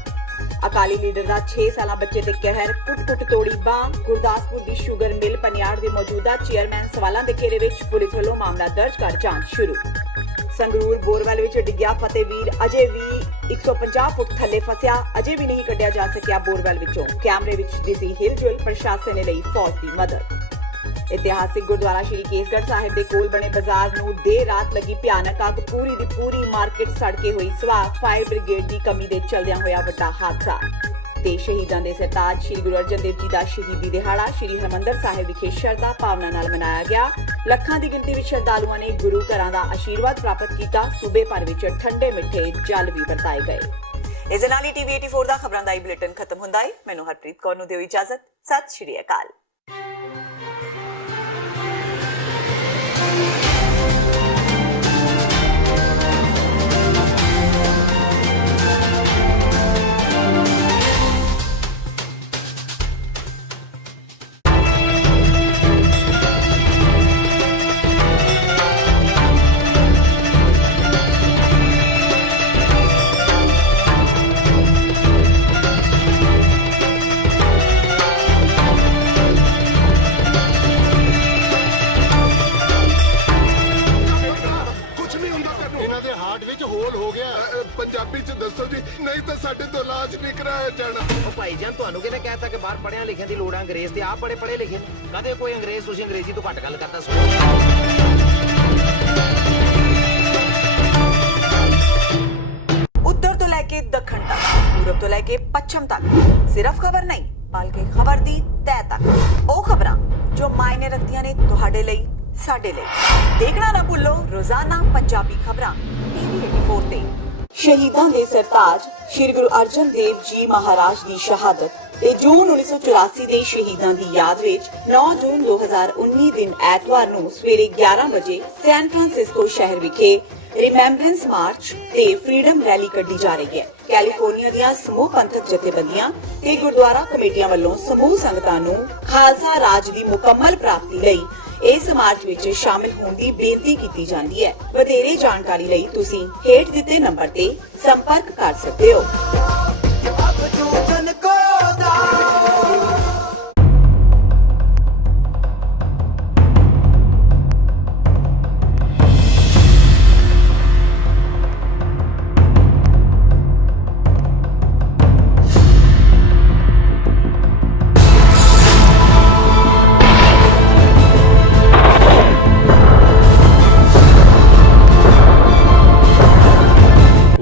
ਅਕਾਲੀ ਲੀਡਰ ਦਾ 6 ਸਾਲਾ ਬੱਚੇ ਤੇ ਕਹਿਰ, ਕੁੱਟ ਤੋੜੀ ਬਾਂਹ। ਗੁਰਦਾਸਪੁਰ ਦੀ ਸ਼ੂਗਰ ਮਿਲ ਪਨਿਆੜ ਦੇ ਮੌਜੂਦਾ ਚੇਅਰਮੈਨ ਸਵਾਲਾਂ ਦੇ ਘੇਰੇ ਵਿੱਚ, ਪੁਲਿਸ ਵੱਲੋਂ ਮਾਮਲਾ ਦਰਜ ਕਰ ਜਾਂਚ ਸ਼ੁਰੂ। ਸੰਗਰੂਰ ਬੋਰਵੈਲ ਵਿੱਚ ਡਿੱਗਿਆ ਫਤਿਹਵੀਰ ਅਜੇ ਵੀ 150 ਫੁੱਟ ਥੱਲੇ ਫਸਿਆ, ਅਜੇ ਵੀ ਨਹੀਂ ਕੱਢਿਆ ਜਾ ਸਕਿਆ ਬੋਰਵੈਲ ਵਿੱਚੋਂ। ਕੈਮਰੇ ਵਿੱਚ ਦਿਸੀ ਹਿਲਜੁਲ, ਪ੍ਰਸ਼ਾਸਨ ਨੇ ਲਈ ਫੌਜ ਦੀ ਮਦਦ। ਇਤਿਹਾਸਿਕ ਗੁਰਦੁਆਰਾ ਸ਼੍ਰੀ ਕੇਸਗੜ੍ਹ ਸਾਹਿਬ ਦੇ ਕੋਲ ਬਣੇ ਬਾਜ਼ਾਰ ਨੂੰ ਦੇਰ ਰਾਤ ਲੱਗੀ ਭਿਆਨਕ ਅੱਗ, ਪੂਰੀ ਦੀ ਪੂਰੀ ਮਾਰਕੀਟ ਸੜ ਕੇ ਹੋਈ ਸਵਾਹ। ਫਾਇਰ ਬ੍ਰਿਗੇਡ ਦੀ ਕਮੀ ਦੇ ਚਲਦਿਆਂ ਹੋਇਆ ਵੱਡਾ ਹਾਦਸਾ। ਤੇ ਸ਼ਹੀਦਾਂ ਦੇ ਸਰਤਾਜ ਸ਼੍ਰੀ ਗੁਰੂ ਅਰਜਨ ਦੇਵ ਜੀ ਦਾ ਸ਼ਹੀਦੀ ਦਿਹਾੜਾ ਸ਼੍ਰੀ ਹਰਿਮੰਦਰ ਸਾਹਿਬ ਵਿਖੇ ਸ਼ਰਧਾ ਭਾਵਨਾ ਨਾਲ ਮਨਾਇਆ ਗਿਆ। ਲੱਖਾਂ ਦੀ ਗਿਣਤੀ ਵਿੱਚ ਸ਼ਰਧਾਲੂਆਂ ਨੇ ਗੁਰੂ ਘਰਾਂ ਦਾ ਆਸ਼ੀਰਵਾਦ ਪ੍ਰਾਪਤ ਕੀਤਾ। ਸੂਬੇ ਭਰ ਵਿੱਚ ਠੰਡੇ ਮਿੱਠੇ ਜਲ ਵੀ ਵਰਤਾਏ ਗਏ। ਇਸ ਦੇ ਨਾਲ ਹੀ TV 84 ਦਾ ਖਬਰਾਂ ਦਾ ਇਹ ਬੁਲੇਟਿਨ ਖਤਮ ਹੁੰਦਾ ਹੈ। ਮੈਨੂੰ ਹਰਪ੍ਰੀਤ ਕੌਰ ਨੂੰ ਦਿਓ ਇਜਾਜ਼ਤ। ਸਤਿ ਸ਼੍ਰੀ ਅਕਾਲ। ਸਾਡੇ ਤੋਂ ਇਲਾਜ ਨਹੀਂ ਕਰਾਇਆ ਜਾਣਾ। ਉਹ ਭਾਈ ਜਾਨ ਤੁਹਾਨੂੰ ਕਿਹਨੇ ਕਹਿਤਾ ਕਿ ਬਾਹਰ ਪੜਿਆ ਲਿਖਿਆ ਦੀ ਲੋੜ ਹੈ? ਅੰਗਰੇਜ਼ ਤੇ ਆਪ ਬੜੇ ਪੜੇ ਲਿਖੇ ਕਦੇ ਕੋਈ ਅੰਗਰੇਜ਼ ਤੁਸੀਂ ਅੰਗਰੇਜ਼ੀ ਤੋਂ ਘੱਟ ਗੱਲ ਕਰਦਾ ਸੁਣੋ। ਉੱਤਰ ਤੋਂ ਲੈ ਕੇ ਦੱਖਣ ਤੱਕ, ਪੂਰਬ ਤੋਂ ਲੈ ਕੇ ਪੱਛਮ ਤੱਕ, ਸਿਰਫ ਖਬਰ ਨਹੀਂ ਬਲਕਿ ਖਬਰ ਦੀ ਤਹਿ ਤੱਕ। ਉਹ ਖਬਰਾਂ ਜੋ ਮਾਇਨੇ ਰੱਖਦੀਆਂ ਨੇ ਤੁਹਾਡੇ ਲਈ, ਸਾਡੇ ਲਈ। ਦੇਖਣਾ ਨਾ ਭੁੱਲੋ ਰੋਜ਼ਾਨਾ ਪੰਜਾਬੀ ਖਬਰਾਂ TV 84 ਤੇ। ਸ਼ਹੀਦਾਂ ਦੇ ਸਰਤਾਜ ਸ਼੍ਰੀ ਗੁਰੂ ਅਰਜਨ ਦੇਵ ਜੀ ਮਹਾਰਾਜ ਦੀ ਸ਼ਹਾਦਤ ਤੇ ਜੂਨ 1984 ਦੇ ਸ਼ਹੀਦਾਂ ਦੀ ਯਾਦ ਵਿੱਚ 9 ਜੂਨ 2019 ਦਿਨ ਐਤਵਾਰ ਨੂੰ ਸਵੇਰੇ 11 ਵਜੇ ਸੈਨ ਫਰਾਂਸਿਸਕੋ ਸ਼ਹਿਰ ਵਿਖੇ ਰਿਮੈਂਬਰੈਂਸ ਮਾਰਚ ਤੇ ਫਰੀडम ਰੈਲੀ ਕੱਢੀ ਜਾ ਰਹੀ ਹੈ। ਕੈਲੀਫੋਰਨੀਆ ਦੀਆਂ ਸਮੂਹ ਪੰਥਕ ਜਥੇਬੰਦੀਆਂ ਤੇ ਗੁਰਦੁਆਰਾ ਕਮੇਟੀਆਂ ਵੱਲੋਂ ਸਮੂਹ ਸੰਗਤਾਂ ਨੂੰ ਖਾਲਸਾ ਰਾਜ ਦੀ ਮੁਕੰਮਲ ਪ੍ਰਾਪਤੀ ਲਈ ਇਸ ਮਾਰਚ ਵਿੱਚ ਸ਼ਾਮਿਲ ਹੋਣ ਦੀ ਬੇਨਤੀ ਕੀਤੀ ਜਾਂਦੀ ਹੈ। ਵਧੇਰੇ ਜਾਣਕਾਰੀ ਲਈ ਤੁਸੀਂ ਹੇਠ ਦਿੱਤੇ ਨੰਬਰ ਤੇ ਸੰਪਰਕ ਕਰ ਸਕਦੇ ਹੋ।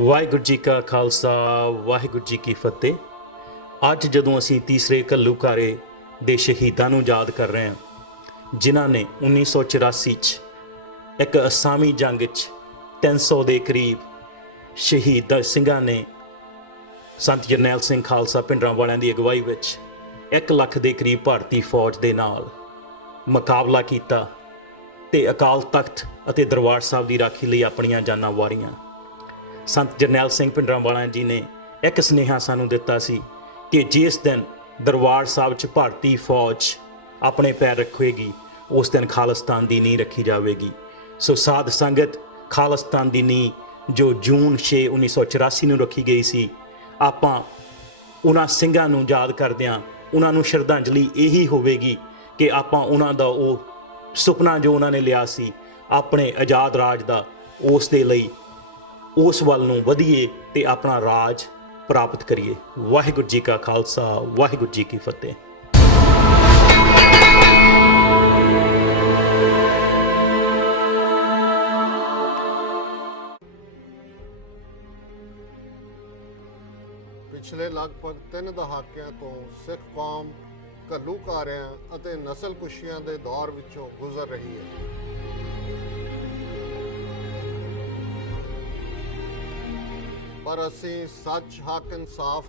ਵਾਹਿਗੁਰੂ ਜੀ ਕਾ ਖਾਲਸਾ ਵਾਹਿਗੁਰੂ ਜੀ ਕੀ ਫਤਿਹ। ਅੱਜ ਜਦੋਂ ਅਸੀਂ ਤੀਸਰੇ ਘੱਲੂਘਾਰੇ ਦੇ ਸ਼ਹੀਦਾਂ ਨੂੰ ਯਾਦ ਕਰ ਰਹੇ ਹਾਂ, ਜਿਨ੍ਹਾਂ ਨੇ 1984 'ਚ ਇੱਕ ਅਸਾਮੀ ਜੰਗ 'ਚ 300 ਦੇ ਕਰੀਬ ਸ਼ਹੀਦ ਸਿੰਘਾਂ ਨੇ ਸੰਤ ਜਰਨੈਲ ਸਿੰਘ ਖਾਲਸਾ ਭਿੰਡਰਾਂਵਾਲਿਆਂ ਦੀ ਅਗਵਾਈ ਵਿੱਚ 1 ਲੱਖ ਦੇ ਕਰੀਬ ਭਾਰਤੀ ਫੌਜ ਦੇ ਨਾਲ ਮੁਕਾਬਲਾ ਕੀਤਾ ਤੇ ਅਕਾਲ ਤਖਤ ਅਤੇ ਦਰਬਾਰ ਸਾਹਿਬ ਦੀ ਰਾਖੀ ਲਈ ਆਪਣੀਆਂ ਜਾਨਾਂ ਵਾਰੀਆਂ। ਸੰਤ ਜਰਨੈਲ ਸਿੰਘ ਭਿੰਡਰਾਂਵਾਲਾ ਜੀ ਨੇ ਇੱਕ ਸੁਨੇਹਾ ਸਾਨੂੰ ਦਿੱਤਾ ਸੀ ਕਿ ਜਿਸ ਦਿਨ ਦਰਬਾਰ ਸਾਹਿਬ 'ਚ ਭਾਰਤੀ ਫੌਜ ਆਪਣੇ ਪੈਰ ਰੱਖੇਗੀ ਉਸ ਦਿਨ ਖਾਲਿਸਤਾਨ ਦੀ ਨੀਂਹ ਰੱਖੀ ਜਾਵੇਗੀ। ਸੋ ਸਾਧ ਸੰਗਤ, ਖਾਲਿਸਤਾਨ ਦੀ ਨੀਂਹ ਜੋ ਜੂਨ 6 1984 ਨੂੰ ਰੱਖੀ ਗਈ ਸੀ, ਆਪਾਂ ਉਹਨਾਂ ਸਿੰਘਾਂ ਨੂੰ ਯਾਦ ਕਰਦਿਆਂ ਉਹਨਾਂ ਨੂੰ ਸ਼ਰਧਾਂਜਲੀ ਇਹੀ ਹੋਵੇਗੀ ਕਿ ਆਪਾਂ ਉਹਨਾਂ ਦਾ ਉਹ ਸੁਪਨਾ ਜੋ ਉਹਨਾਂ ਨੇ ਲਿਆ ਸੀ ਆਪਣੇ ਆਜ਼ਾਦ ਰਾਜ ਦਾ, ਉਸ ਦੇ ਲਈ ਉਸ ਵੱਲ ਨੂੰ ਵਧੀਏ ਤੇ ਆਪਣਾ ਰਾਜ ਪ੍ਰਾਪਤ ਕਰੀਏ। ਵਾਹਿਗੁਰੂ ਜੀ ਕਾ ਖਾਲਸਾ ਵਾਹਿਗੁਰੂ ਜੀ ਕੀ ਫਤਿਹ। ਪਿਛਲੇ ਲਗਭਗ 3 ਦਹਾਕਿਆਂ ਤੋਂ ਸਿੱਖ ਕੌਮ ਘੱਲੂਘਾਰਿਆਂ ਅਤੇ ਨਸਲਕੁਸ਼ੀਆਂ ਦੇ ਦੌਰ ਵਿੱਚੋਂ ਗੁਜ਼ਰ ਰਹੀ ਹੈ। ਪਰ ਅਸੀਂ ਸੱਚ, ਹੱਕ, ਇਨਸਾਫ